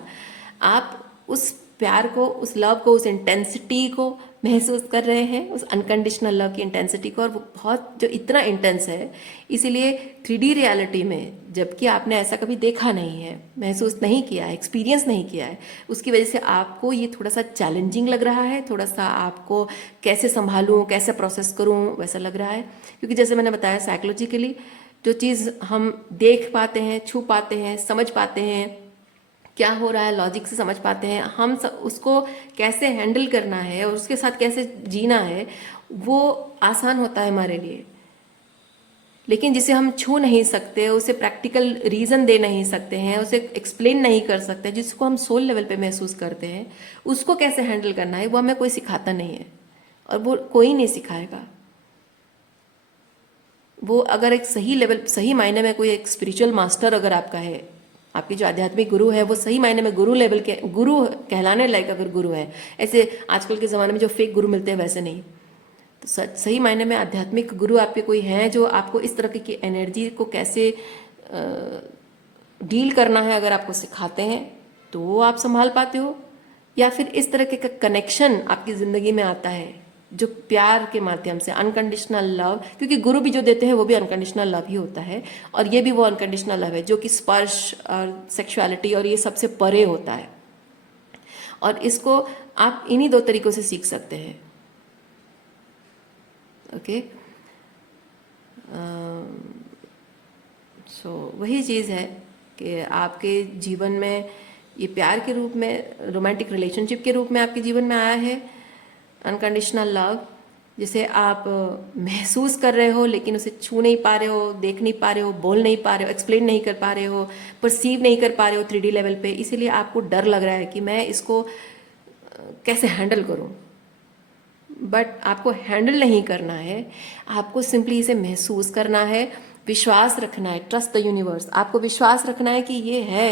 आप उस प्यार को, उस लव को, उस इंटेंसिटी को महसूस कर रहे हैं, उस अनकंडीशनल लव की इंटेंसिटी को, और वो बहुत जो इतना इंटेंस है, इसीलिए 3D रियलिटी में, जबकि आपने ऐसा कभी देखा नहीं है, महसूस नहीं किया है, एक्सपीरियंस नहीं किया है, उसकी वजह से आपको ये थोड़ा सा चैलेंजिंग लग रहा है, थोड़ा सा आपको कैसे संभालूं, कैसे प्रोसेस करूं, वैसा लग रहा है। क्योंकि जैसे मैंने बताया, साइकोलॉजिकली जो चीज़ हम देख पाते हैं, छू पाते हैं, समझ पाते हैं, क्या हो रहा है, लॉजिक से समझ पाते हैं, हम उसको कैसे हैंडल करना है और उसके साथ कैसे जीना है, वो आसान होता है हमारे लिए। लेकिन जिसे हम छू नहीं सकते, उसे प्रैक्टिकल रीज़न दे नहीं सकते हैं, उसे एक्सप्लेन नहीं कर सकते, जिसको हम सोल लेवल पे महसूस करते हैं, उसको कैसे हैंडल करना है, वो हमें कोई सिखाता नहीं है, और वो कोई नहीं सिखाएगा। वो अगर एक सही लेवल, सही मायने में कोई एक स्पिरिचुअल मास्टर अगर आपका है, आपके जो आध्यात्मिक गुरु है, वो सही मायने में गुरु लेवल के, गुरु कहलाने लायक अगर गुरु है, ऐसे आजकल के ज़माने में जो फेक गुरु मिलते हैं वैसे नहीं, तो सही मायने में आध्यात्मिक गुरु आपके कोई हैं जो आपको इस तरह की एनर्जी को कैसे डील करना है अगर आपको सिखाते हैं, तो आप संभाल पाते हो। या फिर इस तरह के कनेक्शन आपकी ज़िंदगी में आता है जो प्यार के माध्यम से, अनकंडीशनल लव, क्योंकि गुरु भी जो देते हैं वो भी अनकंडीशनल लव ही होता है, और ये भी वो अनकंडीशनल लव है जो कि स्पर्श और सेक्सुअलिटी और ये सबसे परे होता है। और इसको आप इन्हीं 2 तरीकों से सीख सकते हैं। ओके, सो वही चीज़ है कि आपके जीवन में ये प्यार के रूप में, रोमांटिक रिलेशनशिप के रूप में आपके जीवन में आया है अनकंडीशनल लव, जिसे आप महसूस कर रहे हो लेकिन उसे छू नहीं पा रहे हो, देख नहीं पा रहे हो, बोल नहीं पा रहे हो, एक्सप्लेन नहीं कर पा रहे हो, परसीव नहीं कर पा रहे हो 3D लेवल पे। इसीलिए आपको डर लग रहा है कि मैं इसको कैसे हैंडल करूं। बट आपको हैंडल नहीं करना है, आपको सिंपली इसे महसूस करना है, विश्वास रखना है, ट्रस्ट द यूनिवर्स। आपको विश्वास रखना है कि ये है,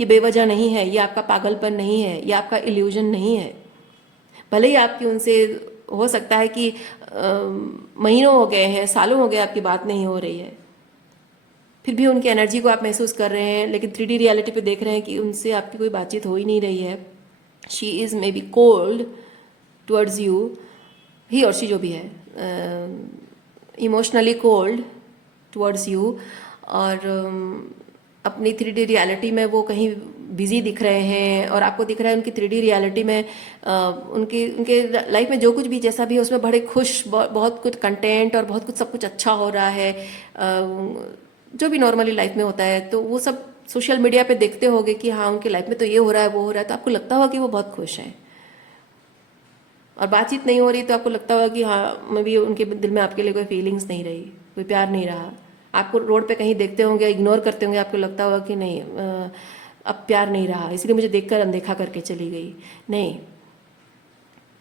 ये बेवजह नहीं है, ये आपका पागलपन नहीं है, ये आपका इल्यूजन नहीं है। भले ही आपकी उनसे हो सकता है कि महीनों हो गए हैं, सालों हो गए आपकी बात नहीं हो रही है, फिर भी उनकी एनर्जी को आप महसूस कर रहे हैं, लेकिन 3D रियलिटी पे देख रहे हैं कि उनसे आपकी कोई बातचीत हो ही नहीं रही है। She is maybe cold towards you, he और शी जो भी है, इमोशनली कोल्ड टुवर्ड्स यू, और अपनी 3D रियलिटी में वो कहीं बिजी दिख रहे हैं, और आपको दिख रहा है उनकी 3D रियलिटी में उनके लाइफ में जो कुछ भी जैसा भी है उसमें बड़े खुश, बहुत कुछ कंटेंट और बहुत कुछ सब कुछ अच्छा हो रहा है, जो भी नॉर्मली लाइफ में होता है, तो वो सब सोशल मीडिया पे देखते होगे कि हाँ उनके लाइफ में तो ये हो रहा है वो हो रहा है, तो आपको लगता होगा कि वो बहुत खुश हैं। और बातचीत नहीं हो रही तो आपको लगता होगा कि हाँ मे भी उनके दिल में आपके लिए कोई फीलिंग्स नहीं रही, कोई प्यार नहीं रहा। आपको रोड पे कहीं देखते होंगे, इग्नोर करते होंगे, आपको लगता होगा कि नहीं अब प्यार नहीं रहा, इसलिए मुझे देखकर अनदेखा करके चली गई। नहीं,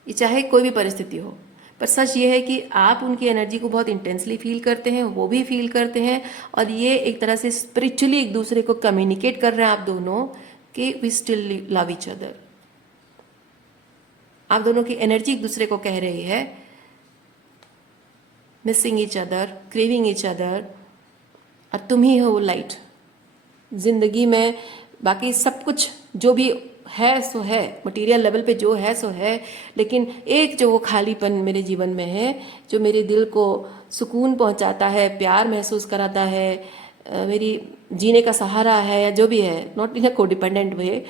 ये चाहे कोई भी परिस्थिति हो, पर सच ये है कि आप उनकी एनर्जी को बहुत इंटेंसली फील करते हैं, वो भी फील करते हैं, और ये एक तरह से स्पिरिचुअली एक दूसरे को कम्युनिकेट कर रहे हैं आप दोनों कि we still love each other. आप दोनों की एनर्जी एक दूसरे को कह रही है missing each other, craving each other, और तुम ही हो वो लाइट जिंदगी में। बाकी सब कुछ जो भी है सो है, मटेरियल लेवल पे जो है सो है, लेकिन एक जो वो खालीपन मेरे जीवन में है, जो मेरे दिल को सुकून पहुंचाता है, प्यार महसूस कराता है, मेरी जीने का सहारा है, या जो भी है, नॉट इन अ कोडिपेंडेंट वे,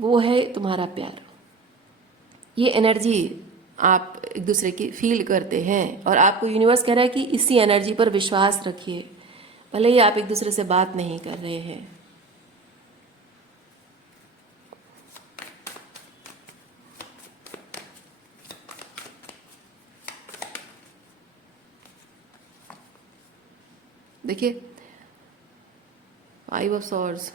वो है तुम्हारा प्यार। ये एनर्जी आप एक दूसरे की फील करते हैं, और आपको यूनिवर्स कह रहा है कि इसी एनर्जी पर विश्वास रखिए, भले ही आप एक दूसरे से बात नहीं कर रहे हैं। देखिए, 5 of swords,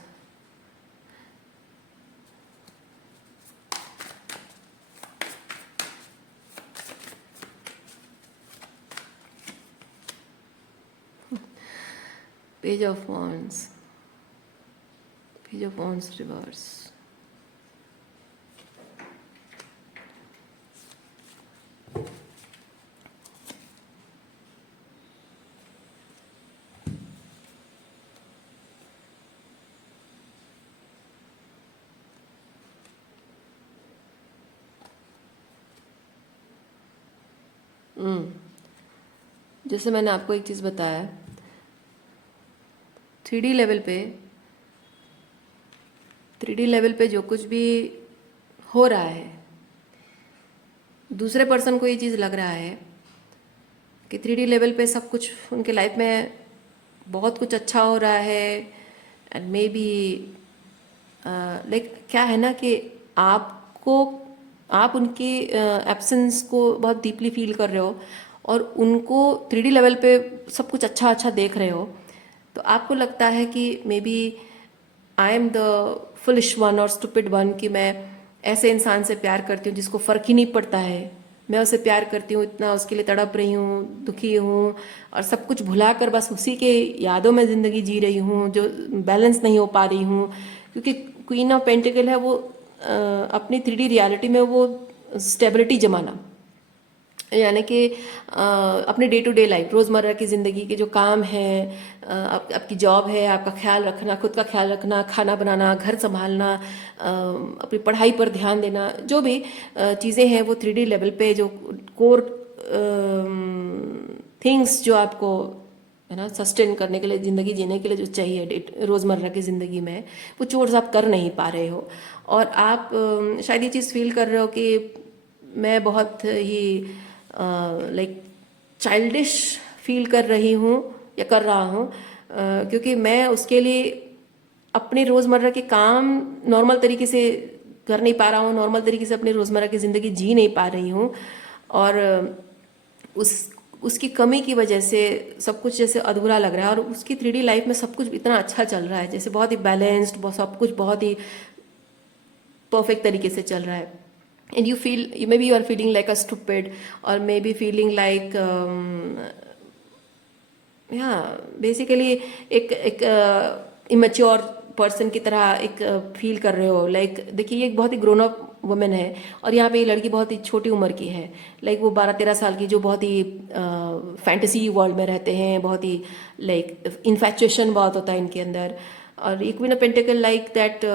page of wands, page of wands reverse, जैसे मैंने आपको एक चीज़ बताया, 3D लेवल पे, 3D लेवल पे जो कुछ भी हो रहा है, दूसरे पर्सन को ये चीज़ लग रहा है कि 3D लेवल पे सब कुछ उनके लाइफ में बहुत कुछ अच्छा हो रहा है, एंड मे बी लाइक क्या है ना कि आपको, आप उनकी एब्सेंस को बहुत डीपली फील कर रहे हो, और उनको 3D लेवल पे सब कुछ अच्छा अच्छा देख रहे हो, तो आपको लगता है कि maybe I am the foolish one और स्टूपिड वन, कि मैं ऐसे इंसान से प्यार करती हूँ जिसको फ़र्क ही नहीं पड़ता है, मैं उसे प्यार करती हूँ, इतना उसके लिए तड़प रही हूँ, दुखी हूँ, और सब कुछ भुलाकर बस उसी के यादों में ज़िंदगी जी रही हूँ, जो बैलेंस नहीं हो पा रही हूँ। क्योंकि क्वीन ऑफ पेंटिकल है वो अपनी 3D रियलिटी में वो स्टेबिलिटी जमाना, यानी कि अपने डे टू डे लाइफ, रोज़मर्रा की ज़िंदगी के जो काम हैं, आपकी जॉब है, आपका ख्याल रखना, खुद का ख्याल रखना, खाना बनाना, घर संभालना, अपनी पढ़ाई पर ध्यान देना, जो भी चीज़ें हैं वो 3D लेवल पे जो कोर थिंग्स जो आपको है ना सस्टेन करने के लिए, ज़िंदगी जीने के लिए जो चाहिए रोज़मर्रा की ज़िंदगी में, वो चोर्स आप कर नहीं पा रहे हो। और आप शायद ये चीज़ फील कर रहे हो कि मैं बहुत ही लाइक चाइल्डिश फील कर रही हूँ या कर रहा हूँ, क्योंकि मैं उसके लिए अपने रोज़मर्रा के काम नॉर्मल तरीके से कर नहीं पा रहा हूँ, नॉर्मल तरीके से अपनी रोज़मर्रा की ज़िंदगी जी नहीं पा रही हूँ, और उसकी कमी की वजह से सब कुछ जैसे अधूरा लग रहा है। और उसकी 3D लाइफ में सब कुछ इतना अच्छा चल रहा है, जैसे बहुत ही बैलेंस्ड, बहुत सब कुछ बहुत ही परफेक्ट तरीके से चल रहा है, and you feel, maybe you are feeling like a stupid, or maybe feeling like basically एक इमेच्योर पर्सन की तरह एक फील कर रहे हो। लाइक देखिए, ये एक बहुत ही ग्रोन अप वुमेन है, और यहाँ पे ये लड़की बहुत ही छोटी उम्र की है, लाइक वो 12-13 साल की, जो बहुत ही फैंटेसी वर्ल्ड में रहते हैं, बहुत ही लाइक इन्फैचुएशन बहुत होता है इनके अंदर। और एक queen of pentacle like that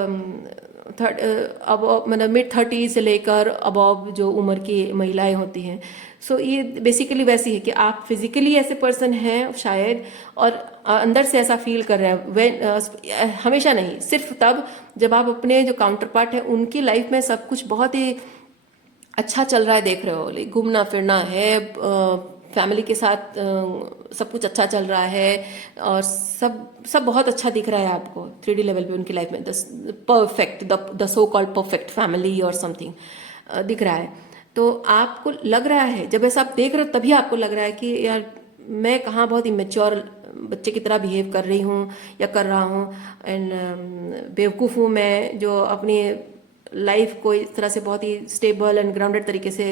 अब मतलब मिड-30 से लेकर अबव जो उम्र की महिलाएं होती हैं। सो ये बेसिकली वैसी है कि आप फिजिकली ऐसे पर्सन हैं शायद, और अंदर से ऐसा फील कर रहे हैं। हमेशा नहीं, सिर्फ तब जब आप अपने जो काउंटर पार्ट है उनकी लाइफ में सब कुछ बहुत ही अच्छा चल रहा है देख रहे हो, लाइक घूमना फिरना है, फैमिली के साथ सब कुछ अच्छा चल रहा है, और सब सब बहुत अच्छा दिख रहा है आपको, 3D लेवल पे उनकी लाइफ में the so called perfect family और समथिंग दिख रहा है। तो आपको लग रहा है, जब ऐसा आप देख रहे हो तभी आपको लग रहा है कि यार मैं कहाँ बहुत इमेच्योर बच्चे की तरह बिहेव कर रही हूँ या कर रहा हूँ, एंड बेवकूफ़ हूँ मैं जो अपनी लाइफ को इस तरह से बहुत ही स्टेबल एंड ग्राउंडेड तरीके से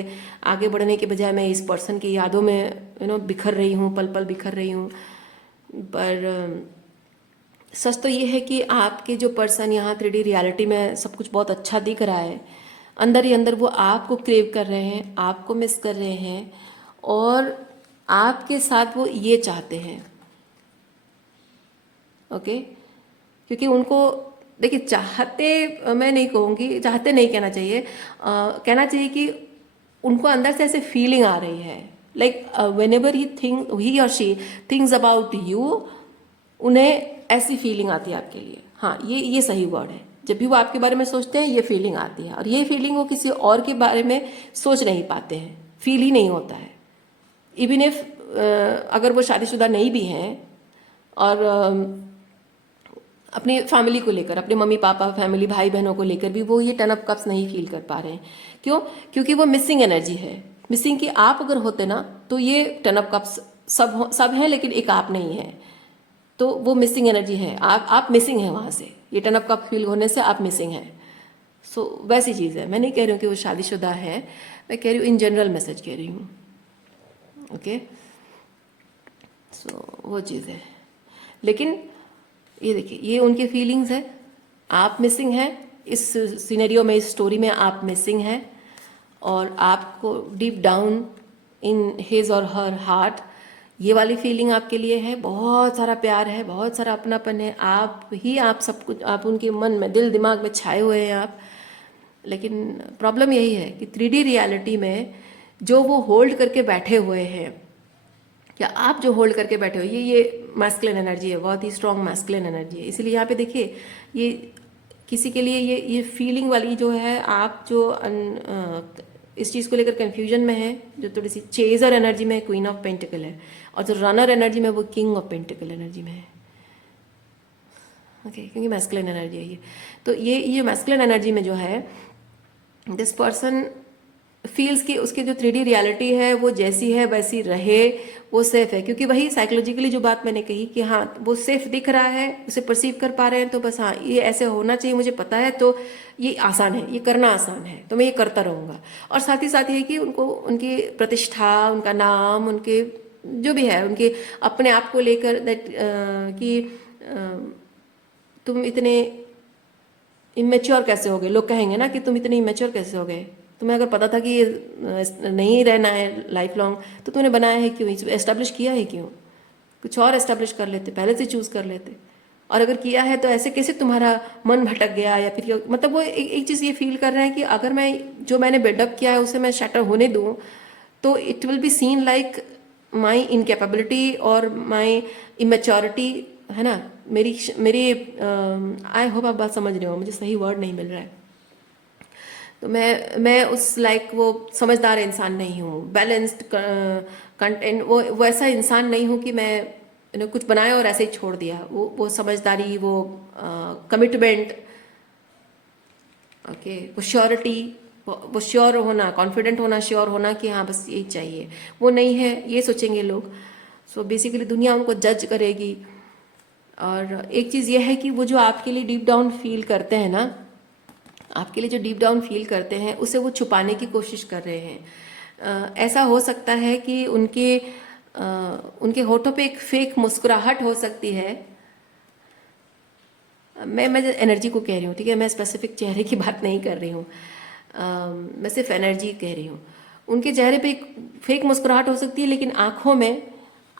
आगे बढ़ने के बजाय मैं इस पर्सन की यादों में बिखर रही हूँ, पल पल बिखर रही हूँ। पर सच तो ये है कि आपके जो पर्सन यहाँ 3D रियलिटी में सब कुछ बहुत अच्छा दिख रहा है, अंदर ही अंदर वो आपको क्रेव कर रहे हैं, आपको मिस कर रहे हैं, और आपके साथ वो ये चाहते हैं। ओके, क्योंकि उनको देखिए चाहते, मैं नहीं कहूँगी चाहते, नहीं कहना चाहिए, कहना चाहिए कि उनको अंदर से ऐसे फीलिंग आ रही है, लाइक वेन एवर ही और शी थिंग्स अबाउट यू, उन्हें ऐसी फीलिंग आती है आपके लिए। हाँ, ये सही वर्ड है। जब भी वो आपके बारे में सोचते हैं ये फीलिंग आती है, और ये फीलिंग वो किसी और के बारे में सोच नहीं पाते हैं, फील ही नहीं होता है। इवन इफ अगर वो शादीशुदा नहीं भी हैं और अपनी फैमिली को लेकर, अपने मम्मी पापा, फैमिली, भाई बहनों को लेकर भी वो ये 10 ऑफ कप्स नहीं फील कर पा रहे हैं। क्यों? क्योंकि वो मिसिंग एनर्जी है। मिसिंग कि आप अगर होते ना तो ये 10 ऑफ कप्स सब हैं, लेकिन एक आप नहीं है, तो वो मिसिंग एनर्जी है। आप मिसिंग हैं वहाँ से, ये 10 ऑफ कप फील होने से आप मिसिंग हैं। सो वैसी चीज़ है। मैं नहीं कह रही हूँ कि वो शादीशुदा है, मैं कह रही हूँ इन जनरल मैसेज कह रही हूँ। ओके, सो वो चीज़ है। लेकिन ये देखिए, ये उनकी फीलिंग्स है, आप मिसिंग हैं इस सिनेरियो में, इस स्टोरी में आप मिसिंग हैं, और आपको डीप डाउन इन हिज और हर हार्ट ये वाली फीलिंग आपके लिए है। बहुत सारा प्यार है, बहुत सारा अपनापन है, आप सब कुछ, आप उनके मन में, दिल दिमाग में छाए हुए हैं आप। लेकिन प्रॉब्लम यही है कि 3D रियलिटी में जो वो होल्ड करके बैठे हुए हैं, या आप जो होल्ड करके बैठे हो, ये मैस्कुलिन एनर्जी है, बहुत ही स्ट्रॉन्ग मैस्कुलिन एनर्जी है। इसीलिए यहाँ पे देखिए, ये किसी के लिए ये फीलिंग वाली जो है, आप जो इस चीज़ को लेकर कन्फ्यूजन में है, जो थोड़ी सी चेजर एनर्जी में क्वीन ऑफ पेंटिकल है, और जो रनर एनर्जी में वो किंग ऑफ पेंटिकल एनर्जी में है। ओके, क्योंकि मैस्कुलिन एनर्जी है ये। तो ये मैस्कुलिन एनर्जी में जो है, दिस पर्सन फील्स कि उसकी जो 3D रियलिटी है वो जैसी है वैसी रहे, वो सेफ है। क्योंकि वही साइकोलॉजिकली जो बात मैंने कही कि हाँ, वो सेफ दिख रहा है, उसे परसीव कर पा रहे हैं, तो बस हाँ, ये ऐसे होना चाहिए, मुझे पता है, तो ये आसान है, ये करना आसान है, तो मैं ये करता रहूँगा। और साथ ही ये कि उनको उनकी प्रतिष्ठा, उनका नाम, उनके जो भी है, उनके अपने आप को लेकर दैट कि तुम इतने इमेच्योर कैसे हो गए, लोग कहेंगे ना कि तुम इतने इमेच्योर कैसे हो गए, तुम्हें अगर पता था कि ये नहीं रहना है लाइफ लॉन्ग, तो तूने बनाया है क्यों, एस्टेब्लिश किया है क्यों? कुछ और एस्टेब्लिश कर लेते, पहले से चूज कर लेते। और अगर किया है तो ऐसे कैसे तुम्हारा मन भटक गया, या फिर मतलब वो एक चीज़ ये फील कर रहे हैं कि अगर मैं जो मैंने बिल्डअप किया है उसे मैं शटर होने दूँ, तो it will be scene like my incapability और माई इमेच्योरिटी, है ना। मेरी मेरी आई होप आप बात समझ रहे हो, मुझे सही वर्ड नहीं मिल रहा है। तो मैं उस लाइक वो समझदार इंसान नहीं हूँ, बैलेंस्ड कंटेंट, वो वैसा इंसान नहीं हूँ कि मैं कुछ बनाया और ऐसे ही छोड़ दिया। वो समझदारी, वो कमिटमेंट, ओके, वो श्योरिटी, वो श्योर होना, कॉन्फिडेंट होना, श्योर होना कि हाँ बस यही चाहिए, वो नहीं है, ये सोचेंगे लोग। सो बेसिकली दुनिया उनको जज करेगी। और एक चीज़ ये है कि वो जो आपके लिए डीप डाउन फील करते हैं ना, आपके लिए जो डीप डाउन फील करते हैं, उसे वो छुपाने की कोशिश कर रहे हैं। ऐसा हो सकता है कि उनके होठों पे एक फेक मुस्कुराहट हो सकती है। मैं एनर्जी को कह रही हूँ, ठीक है, मैं स्पेसिफिक चेहरे की बात नहीं कर रही हूँ, मैं सिर्फ एनर्जी कह रही हूँ। उनके चेहरे पे एक फेक मुस्कुराहट हो सकती है, लेकिन आँखों में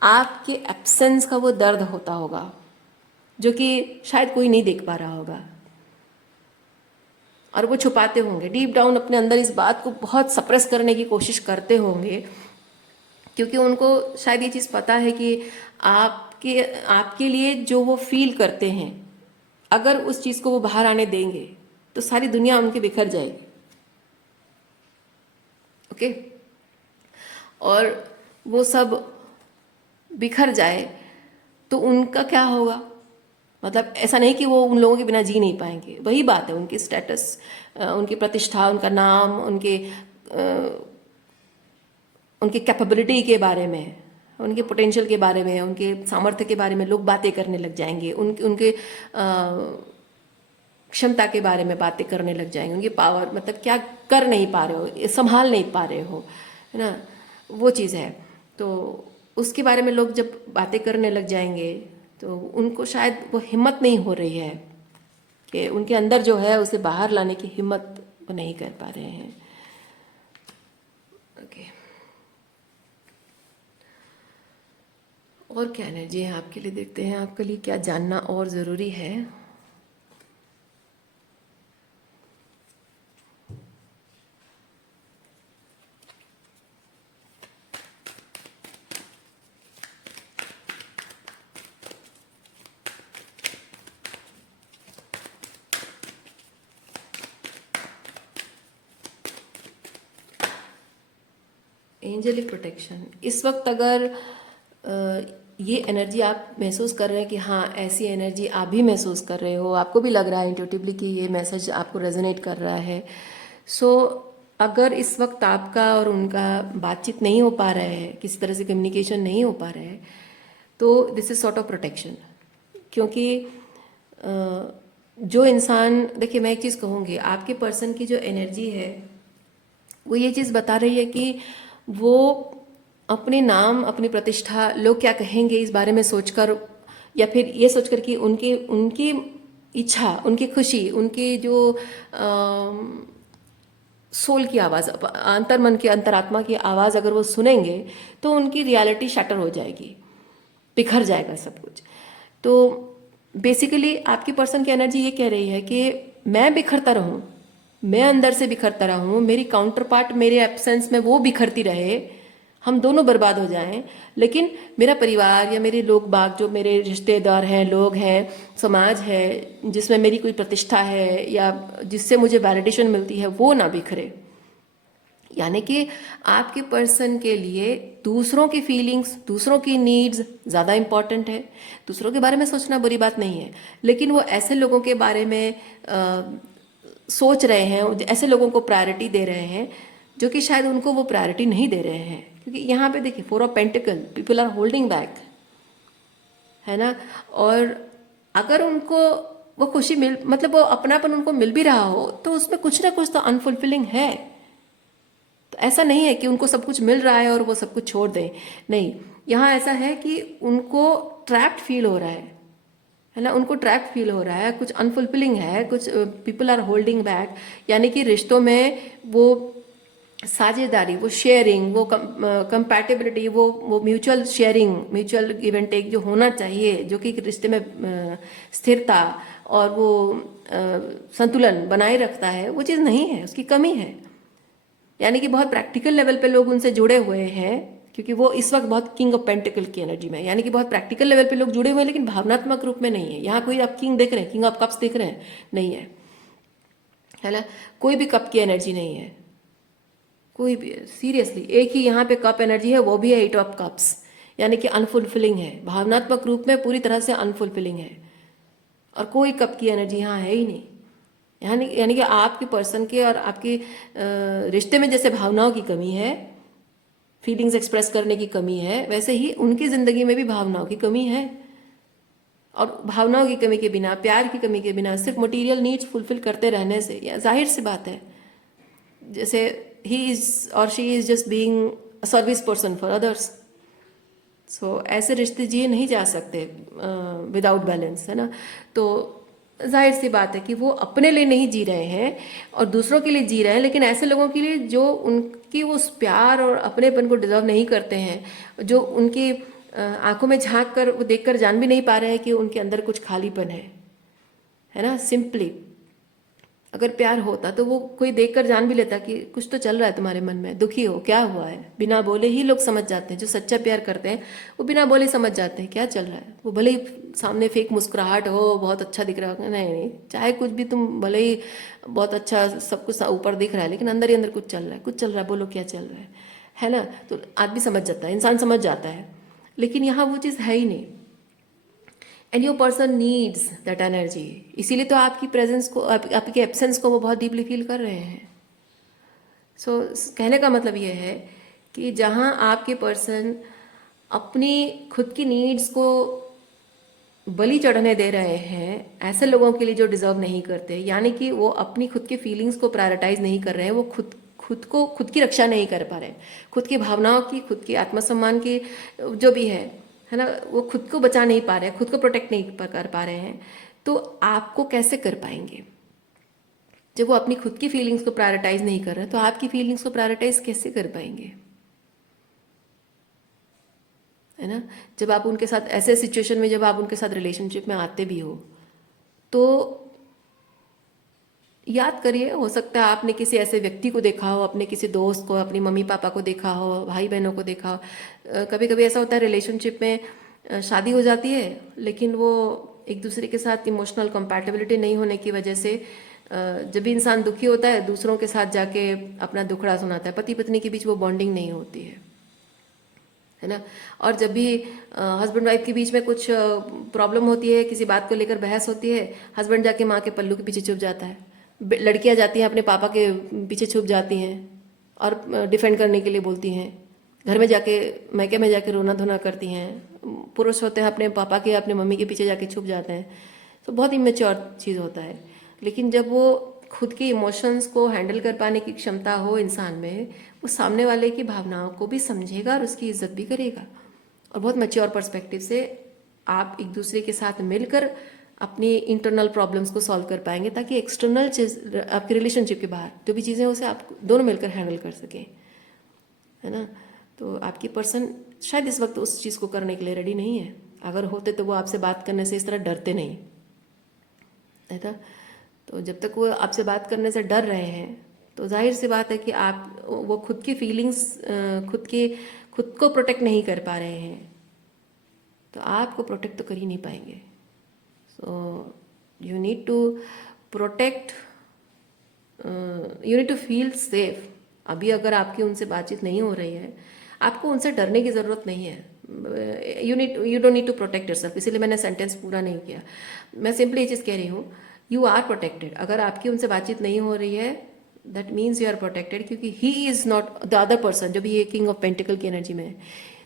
आपके एब्सेंस का वो दर्द होता होगा, जो कि शायद कोई नहीं देख पा रहा होगा, और वो छुपाते होंगे डीप डाउन अपने अंदर, इस बात को बहुत सप्रेस करने की कोशिश करते होंगे, क्योंकि उनको शायद ये चीज़ पता है कि आपके लिए जो वो फील करते हैं, अगर उस चीज़ को वो बाहर आने देंगे तो सारी दुनिया उनके बिखर जाएगी। ओके, और वो सब बिखर जाए तो उनका क्या होगा? मतलब ऐसा नहीं कि वो उन लोगों के बिना जी नहीं पाएंगे, वही बात है, उनकी स्टेटस, उनकी प्रतिष्ठा, उनका नाम, उनके कैपेबिलिटी के बारे में, उनके पोटेंशियल के बारे में, उनके सामर्थ्य के बारे में लोग बातें करने लग जाएंगे, उनके क्षमता के बारे में बातें करने लग जाएंगे, उनकी पावर, मतलब क्या कर नहीं पा रहे हो, संभाल नहीं पा रहे हो, है ना, वो चीज़ है। तो उसके बारे में लोग जब बातें करने लग जाएंगे तो उनको शायद वो हिम्मत नहीं हो रही है कि उनके अंदर जो है उसे बाहर लाने की हिम्मत वो नहीं कर पा रहे हैं। ओके, और क्या एनर्जी है आपके लिए, देखते हैं आपके लिए क्या जानना और ज़रूरी है। एंजलिक प्रोटेक्शन, इस वक्त अगर ये एनर्जी आप महसूस कर रहे हैं कि हाँ ऐसी एनर्जी आप भी महसूस कर रहे हो, आपको भी लग रहा है इंट्यूटिवली कि ये मैसेज आपको रेजोनेट कर रहा है, सो अगर इस वक्त आपका और उनका बातचीत नहीं हो पा रहा है, किसी तरह से कम्युनिकेशन नहीं हो पा रहा है, तो this is sort of protection. क्योंकि जो इंसान, देखिए मैं एक चीज़ कहूँगी, आपके पर्सन की जो एनर्जी है वो ये चीज़ बता रही है कि वो अपने नाम, अपनी प्रतिष्ठा, लोग क्या कहेंगे इस बारे में सोचकर, या फिर ये सोचकर कि उनकी उनकी इच्छा, उनकी खुशी, उनकी जो सोल की आवाज़, अंतर मन की, अंतरात्मा की आवाज़ अगर वो सुनेंगे तो उनकी रियलिटी शटर हो जाएगी, बिखर जाएगा सब कुछ। तो बेसिकली आपकी पर्सन की एनर्जी ये कह रही है कि मैं बिखरता रहूं, मैं अंदर से बिखरता रहूं, मेरी काउंटर पार्ट मेरे एब्सेंस में वो बिखरती रहे, हम दोनों बर्बाद हो जाएं, लेकिन मेरा परिवार या मेरे लोग बाग, जो मेरे रिश्तेदार हैं, लोग हैं, समाज है जिसमें मेरी कोई प्रतिष्ठा है या जिससे मुझे वैलिडेशन मिलती है, वो ना बिखरे। यानी कि आपके पर्सन के लिए दूसरों की फीलिंग्स, दूसरों की नीड्स ज़्यादा इम्पॉर्टेंट है। दूसरों के बारे में सोचना बुरी बात नहीं है, लेकिन वो ऐसे लोगों के बारे में सोच रहे हैं, ऐसे लोगों को प्रायोरिटी दे रहे हैं जो कि शायद उनको वो प्रायोरिटी नहीं दे रहे हैं। क्योंकि यहाँ पे देखिए, 4 ऑफ पेंटिकल, पीपल आर होल्डिंग बैक, है ना। और अगर उनको वो खुशी मिल, मतलब वो अपनापन उनको मिल भी रहा हो, तो उसमें कुछ ना कुछ तो अनफुलफिलिंग है। तो ऐसा नहीं है कि उनको सब कुछ मिल रहा है और वो सब कुछ छोड़ दें, नहीं। यहाँ ऐसा है कि उनको ट्रैप्ड फील हो रहा है ना, उनको ट्रैप फील हो रहा है, कुछ अनफुलफिलिंग है, कुछ पीपल आर होल्डिंग बैक। यानी कि रिश्तों में वो साझेदारी, वो शेयरिंग, वो कंपैटिबिलिटी, वो mutual sharing, mutual give and take जो होना चाहिए, जो कि रिश्ते में स्थिरता और वो संतुलन बनाए रखता है, वो चीज़ नहीं है, उसकी कमी है। यानी कि बहुत प्रैक्टिकल लेवल पे लोग उनसे जुड़े हुए हैं, क्योंकि वो इस वक्त बहुत किंग ऑफ पेंटिकल की एनर्जी में, यानी कि बहुत प्रैक्टिकल लेवल पे लोग जुड़े हुए हैं, लेकिन भावनात्मक रूप में नहीं है। यहाँ कोई आप किंग देख रहे हैं, किंग ऑफ कप्स देख रहे हैं, नहीं है ना, कोई भी कप की एनर्जी नहीं है, कोई भी। सीरियसली एक ही यहाँ पे कप एनर्जी है, वो भी है 8 ऑफ कप्स, यानी कि अनफुलफिलिंग है, भावनात्मक रूप में पूरी तरह से अनफुलफिलिंग है, और कोई कप की एनर्जी यहाँ है ही नहीं। यानी कि आपके पर्सन के और आपके रिश्ते में जैसे भावनाओं की कमी है, फीलिंग्स एक्सप्रेस करने की कमी है, वैसे ही उनकी ज़िंदगी में भी भावनाओं की कमी है। और भावनाओं की कमी के बिना, प्यार की कमी के बिना, सिर्फ मटेरियल नीड्स फुलफिल करते रहने से, या जाहिर सी बात है, जैसे ही इज और she is just being a service person for others, so ऐसे रिश्ते जिए नहीं जा सकते विदाउट बैलेंस, है ना। तो जाहिर सी बात है कि वो अपने लिए नहीं जी रहे हैं और दूसरों के लिए जी रहे हैं, लेकिन ऐसे लोगों के लिए जो उनकी उस प्यार और अपनेपन को डिजर्व नहीं करते हैं, जो उनकी आंखों में झांक कर वो देखकर जान भी नहीं पा रहे हैं कि उनके अंदर कुछ खालीपन है ना। सिंपली अगर प्यार होता तो वो कोई देखकर जान भी लेता कि कुछ तो चल रहा है तुम्हारे मन में, दुखी हो, क्या हुआ है। बिना बोले ही लोग समझ जाते हैं, जो सच्चा प्यार करते हैं वो बिना बोले समझ जाते हैं क्या चल रहा है। वो भले ही सामने फेक मुस्कुराहट हो, बहुत अच्छा दिख रहा हो, नहीं नहीं, चाहे कुछ भी, तुम भले ही बहुत अच्छा सब कुछ ऊपर दिख रहा है, लेकिन अंदर ही अंदर कुछ चल रहा है, कुछ चल रहा है, बोलो क्या चल रहा है ना। तो आदमी समझ जाता है, इंसान समझ जाता है, लेकिन यहाँ वो चीज़ है ही नहीं। And your person needs that energy, इसीलिए तो आपकी प्रेजेंस को, आपकी एब्सेंस को वो बहुत डीपली फील कर रहे हैं. सो कहने का मतलब ये है कि जहाँ आपके पर्सन अपनी खुद की नीड्स को बलि चढ़ने दे रहे हैं ऐसे लोगों के लिए जो डिजर्व नहीं करते, यानी कि वो अपनी खुद के फीलिंग्स को प्रायोरिटाइज नहीं कर रहे हैं, वो खुद की रक्षा नहीं कर पा रहे हैं, खुद की भावनाओं की, खुद की आत्मसम्मान की, जो भी है ना, वो खुद को बचा नहीं पा रहे हैं, खुद को प्रोटेक्ट नहीं कर पा रहे हैं. तो आपको कैसे कर पाएंगे जब वो अपनी खुद की फीलिंग्स को प्रायोरिटाइज नहीं कर रहे? तो आपकी फीलिंग्स को प्रायोरिटाइज कैसे कर पाएंगे, है ना? जब आप उनके साथ ऐसे सिचुएशन में, जब आप उनके साथ रिलेशनशिप में आते भी हो, तो याद करिए, हो सकता है आपने किसी ऐसे व्यक्ति को देखा हो, अपने किसी दोस्त को, अपनी मम्मी पापा को देखा हो, भाई बहनों को देखा हो. कभी कभी ऐसा होता है रिलेशनशिप में, शादी हो जाती है लेकिन वो एक दूसरे के साथ इमोशनल कंपैटिबिलिटी नहीं होने की वजह से जब भी इंसान दुखी होता है दूसरों के साथ जाके अपना दुखड़ा सुनाता है. पति पत्नी के बीच वो बॉन्डिंग नहीं होती है ना? और जब भी हस्बैंड वाइफ के बीच में कुछ प्रॉब्लम होती है, किसी बात को लेकर बहस होती है, हस्बैंड जाके माँ के पल्लू के पीछे छुप जाता है, लड़कियां जाती हैं अपने पापा के पीछे छुप जाती हैं और डिफेंड करने के लिए बोलती हैं, घर में जाके, मैके में जाके रोना धोना करती हैं. पुरुष होते हैं अपने पापा के, अपने मम्मी के पीछे जाके छुप जाते हैं. तो बहुत इमेच्योर चीज़ होता है. लेकिन जब वो खुद के इमोशंस को हैंडल कर पाने की क्षमता हो इंसान में, वो सामने वाले की भावनाओं को भी समझेगा और उसकी इज्जत भी करेगा. और बहुत मैच्योर पर्सपेक्टिव से आप एक दूसरे के साथ मिलकर अपनी इंटरनल प्रॉब्लम्स को सॉल्व कर पाएंगे, ताकि एक्सटर्नल चीज आपके रिलेशनशिप के बाहर जो भी चीज़ें उसे आप दोनों मिलकर हैंडल कर सकें, है ना? तो आपकी पर्सन शायद इस वक्त उस चीज़ को करने के लिए रेडी नहीं है. अगर होते तो वो आपसे बात करने से इस तरह डरते नहीं, है ना? तो जब तक वो आपसे बात करने से डर रहे हैं तो जाहिर सी बात है कि आप, वो खुद की फीलिंग्स, खुद को प्रोटेक्ट नहीं कर पा रहे हैं, तो आपको प्रोटेक्ट तो कर ही नहीं पाएंगे. So you need to protect, you need to feel safe. अभी अगर आपकी उनसे बातचीत नहीं हो रही है, आपको उनसे डरने की ज़रूरत नहीं है. You don't need to protect yourself. इसीलिए मैंने सेंटेंस पूरा नहीं किया. मैं सिंपली ये चीज़ कह रही हूँ, यू आर प्रोटेक्टेड. अगर आपकी उनसे बातचीत नहीं हो रही है, that means you are protected, क्योंकि he is not the other person. जो भी ये किंग ऑफ पेंटिकल की एनर्जी में है,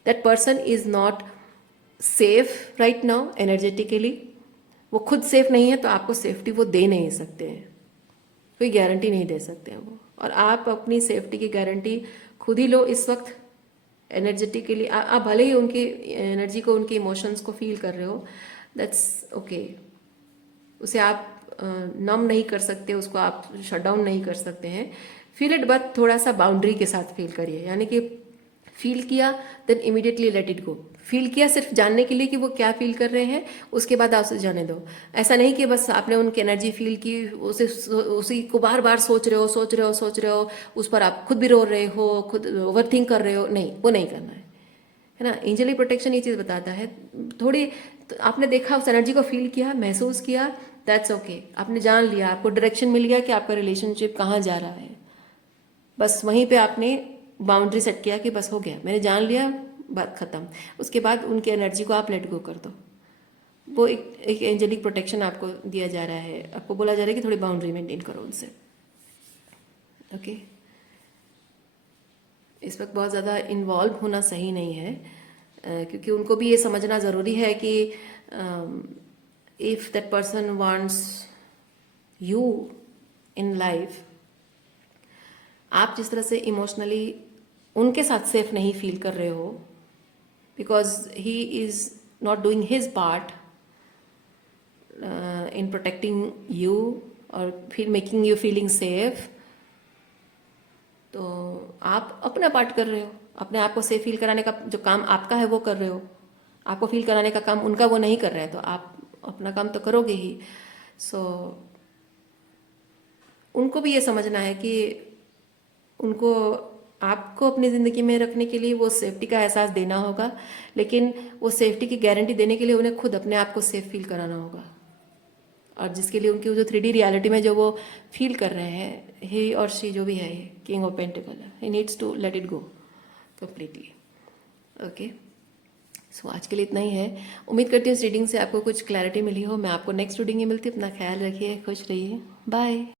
that person is not safe right now energetically. वो खुद सेफ नहीं है तो आपको सेफ्टी वो दे नहीं सकते हैं, कोई गारंटी नहीं दे सकते हैं वो. और आप अपनी सेफ्टी की गारंटी खुद ही लो इस वक्त एनर्जेटिकली. आप भले ही उनकी एनर्जी को, उनके इमोशंस को फील कर रहे हो, दैट्स ओके. उसे आप नम नहीं कर सकते, उसको आप शट डाउन नहीं कर सकते हैं. फील इट, बट थोड़ा सा बाउंड्री के साथ फील करिए. यानी कि फील किया then immediately let it go. Feel किया सिर्फ जानने के लिए कि वो क्या फील कर रहे हैं, उसके बाद आप उसे जाने दो. ऐसा नहीं कि बस आपने उनकी एनर्जी फील की, उसी को बार बार सोच रहे हो, उस पर आप खुद भी रो रहे हो, खुद ओवर थिंक कर रहे हो. नहीं, वो नहीं करना है ना? एंजेलिक प्रोटेक्शन ये चीज़ बताता है. थोड़ी तो आपने देखा, उस एनर्जी को फील किया, महसूस किया, दैट्स ओके. आपने जान लिया, आपको डायरेक्शन मिल गया कि आपका रिलेशनशिप कहाँ जा रहा है. बस वहीं पे आपने बाउंड्री सेट किया कि बस हो गया, मैंने जान लिया, बात खत्म. उसके बाद उनकी एनर्जी को आप लेट गो कर दो. वो एक एंजेलिक प्रोटेक्शन आपको दिया जा रहा है. आपको बोला जा रहा है कि थोड़ी बाउंड्री मेंटेन करो उनसे. ओके. इस वक्त बहुत ज़्यादा इन्वॉल्व होना सही नहीं है, क्योंकि उनको भी ये समझना ज़रूरी है कि if that person wants you in life, आप जिस तरह से इमोशनली उनके साथ सेफ नहीं फील कर रहे हो, because he is not doing his part in protecting you और फिर मेकिंग यू फीलिंग सेफ, तो आप अपना पार्ट कर रहे हो. अपने आप को सेफ फील कराने का जो काम आपका है वो कर रहे हो. आपको फील कराने का काम उनका वो नहीं कर रहा है, तो आप अपना काम तो करोगे ही. सो उनको भी ये समझना है कि उनको आपको अपनी ज़िंदगी में रखने के लिए वो सेफ्टी का एहसास देना होगा, लेकिन वो सेफ्टी की गारंटी देने के लिए उन्हें खुद अपने आप को सेफ फील कराना होगा. और जिसके लिए उनकी जो 3D रियलिटी में जो वो फील कर रहे हैं, ही और शी जो भी है, king of pentacles, he needs to let it go completely. Okay. So आज के लिए इतना ही है। उम्मीद करती हूँ इस रीडिंग से आपको कुछ क्लैरिटी मिली हो। मैं आपको नेक्स्ट रीडिंग में मिलती हूँ। अपना ख्याल रखिए, खुश रहिए, बाय।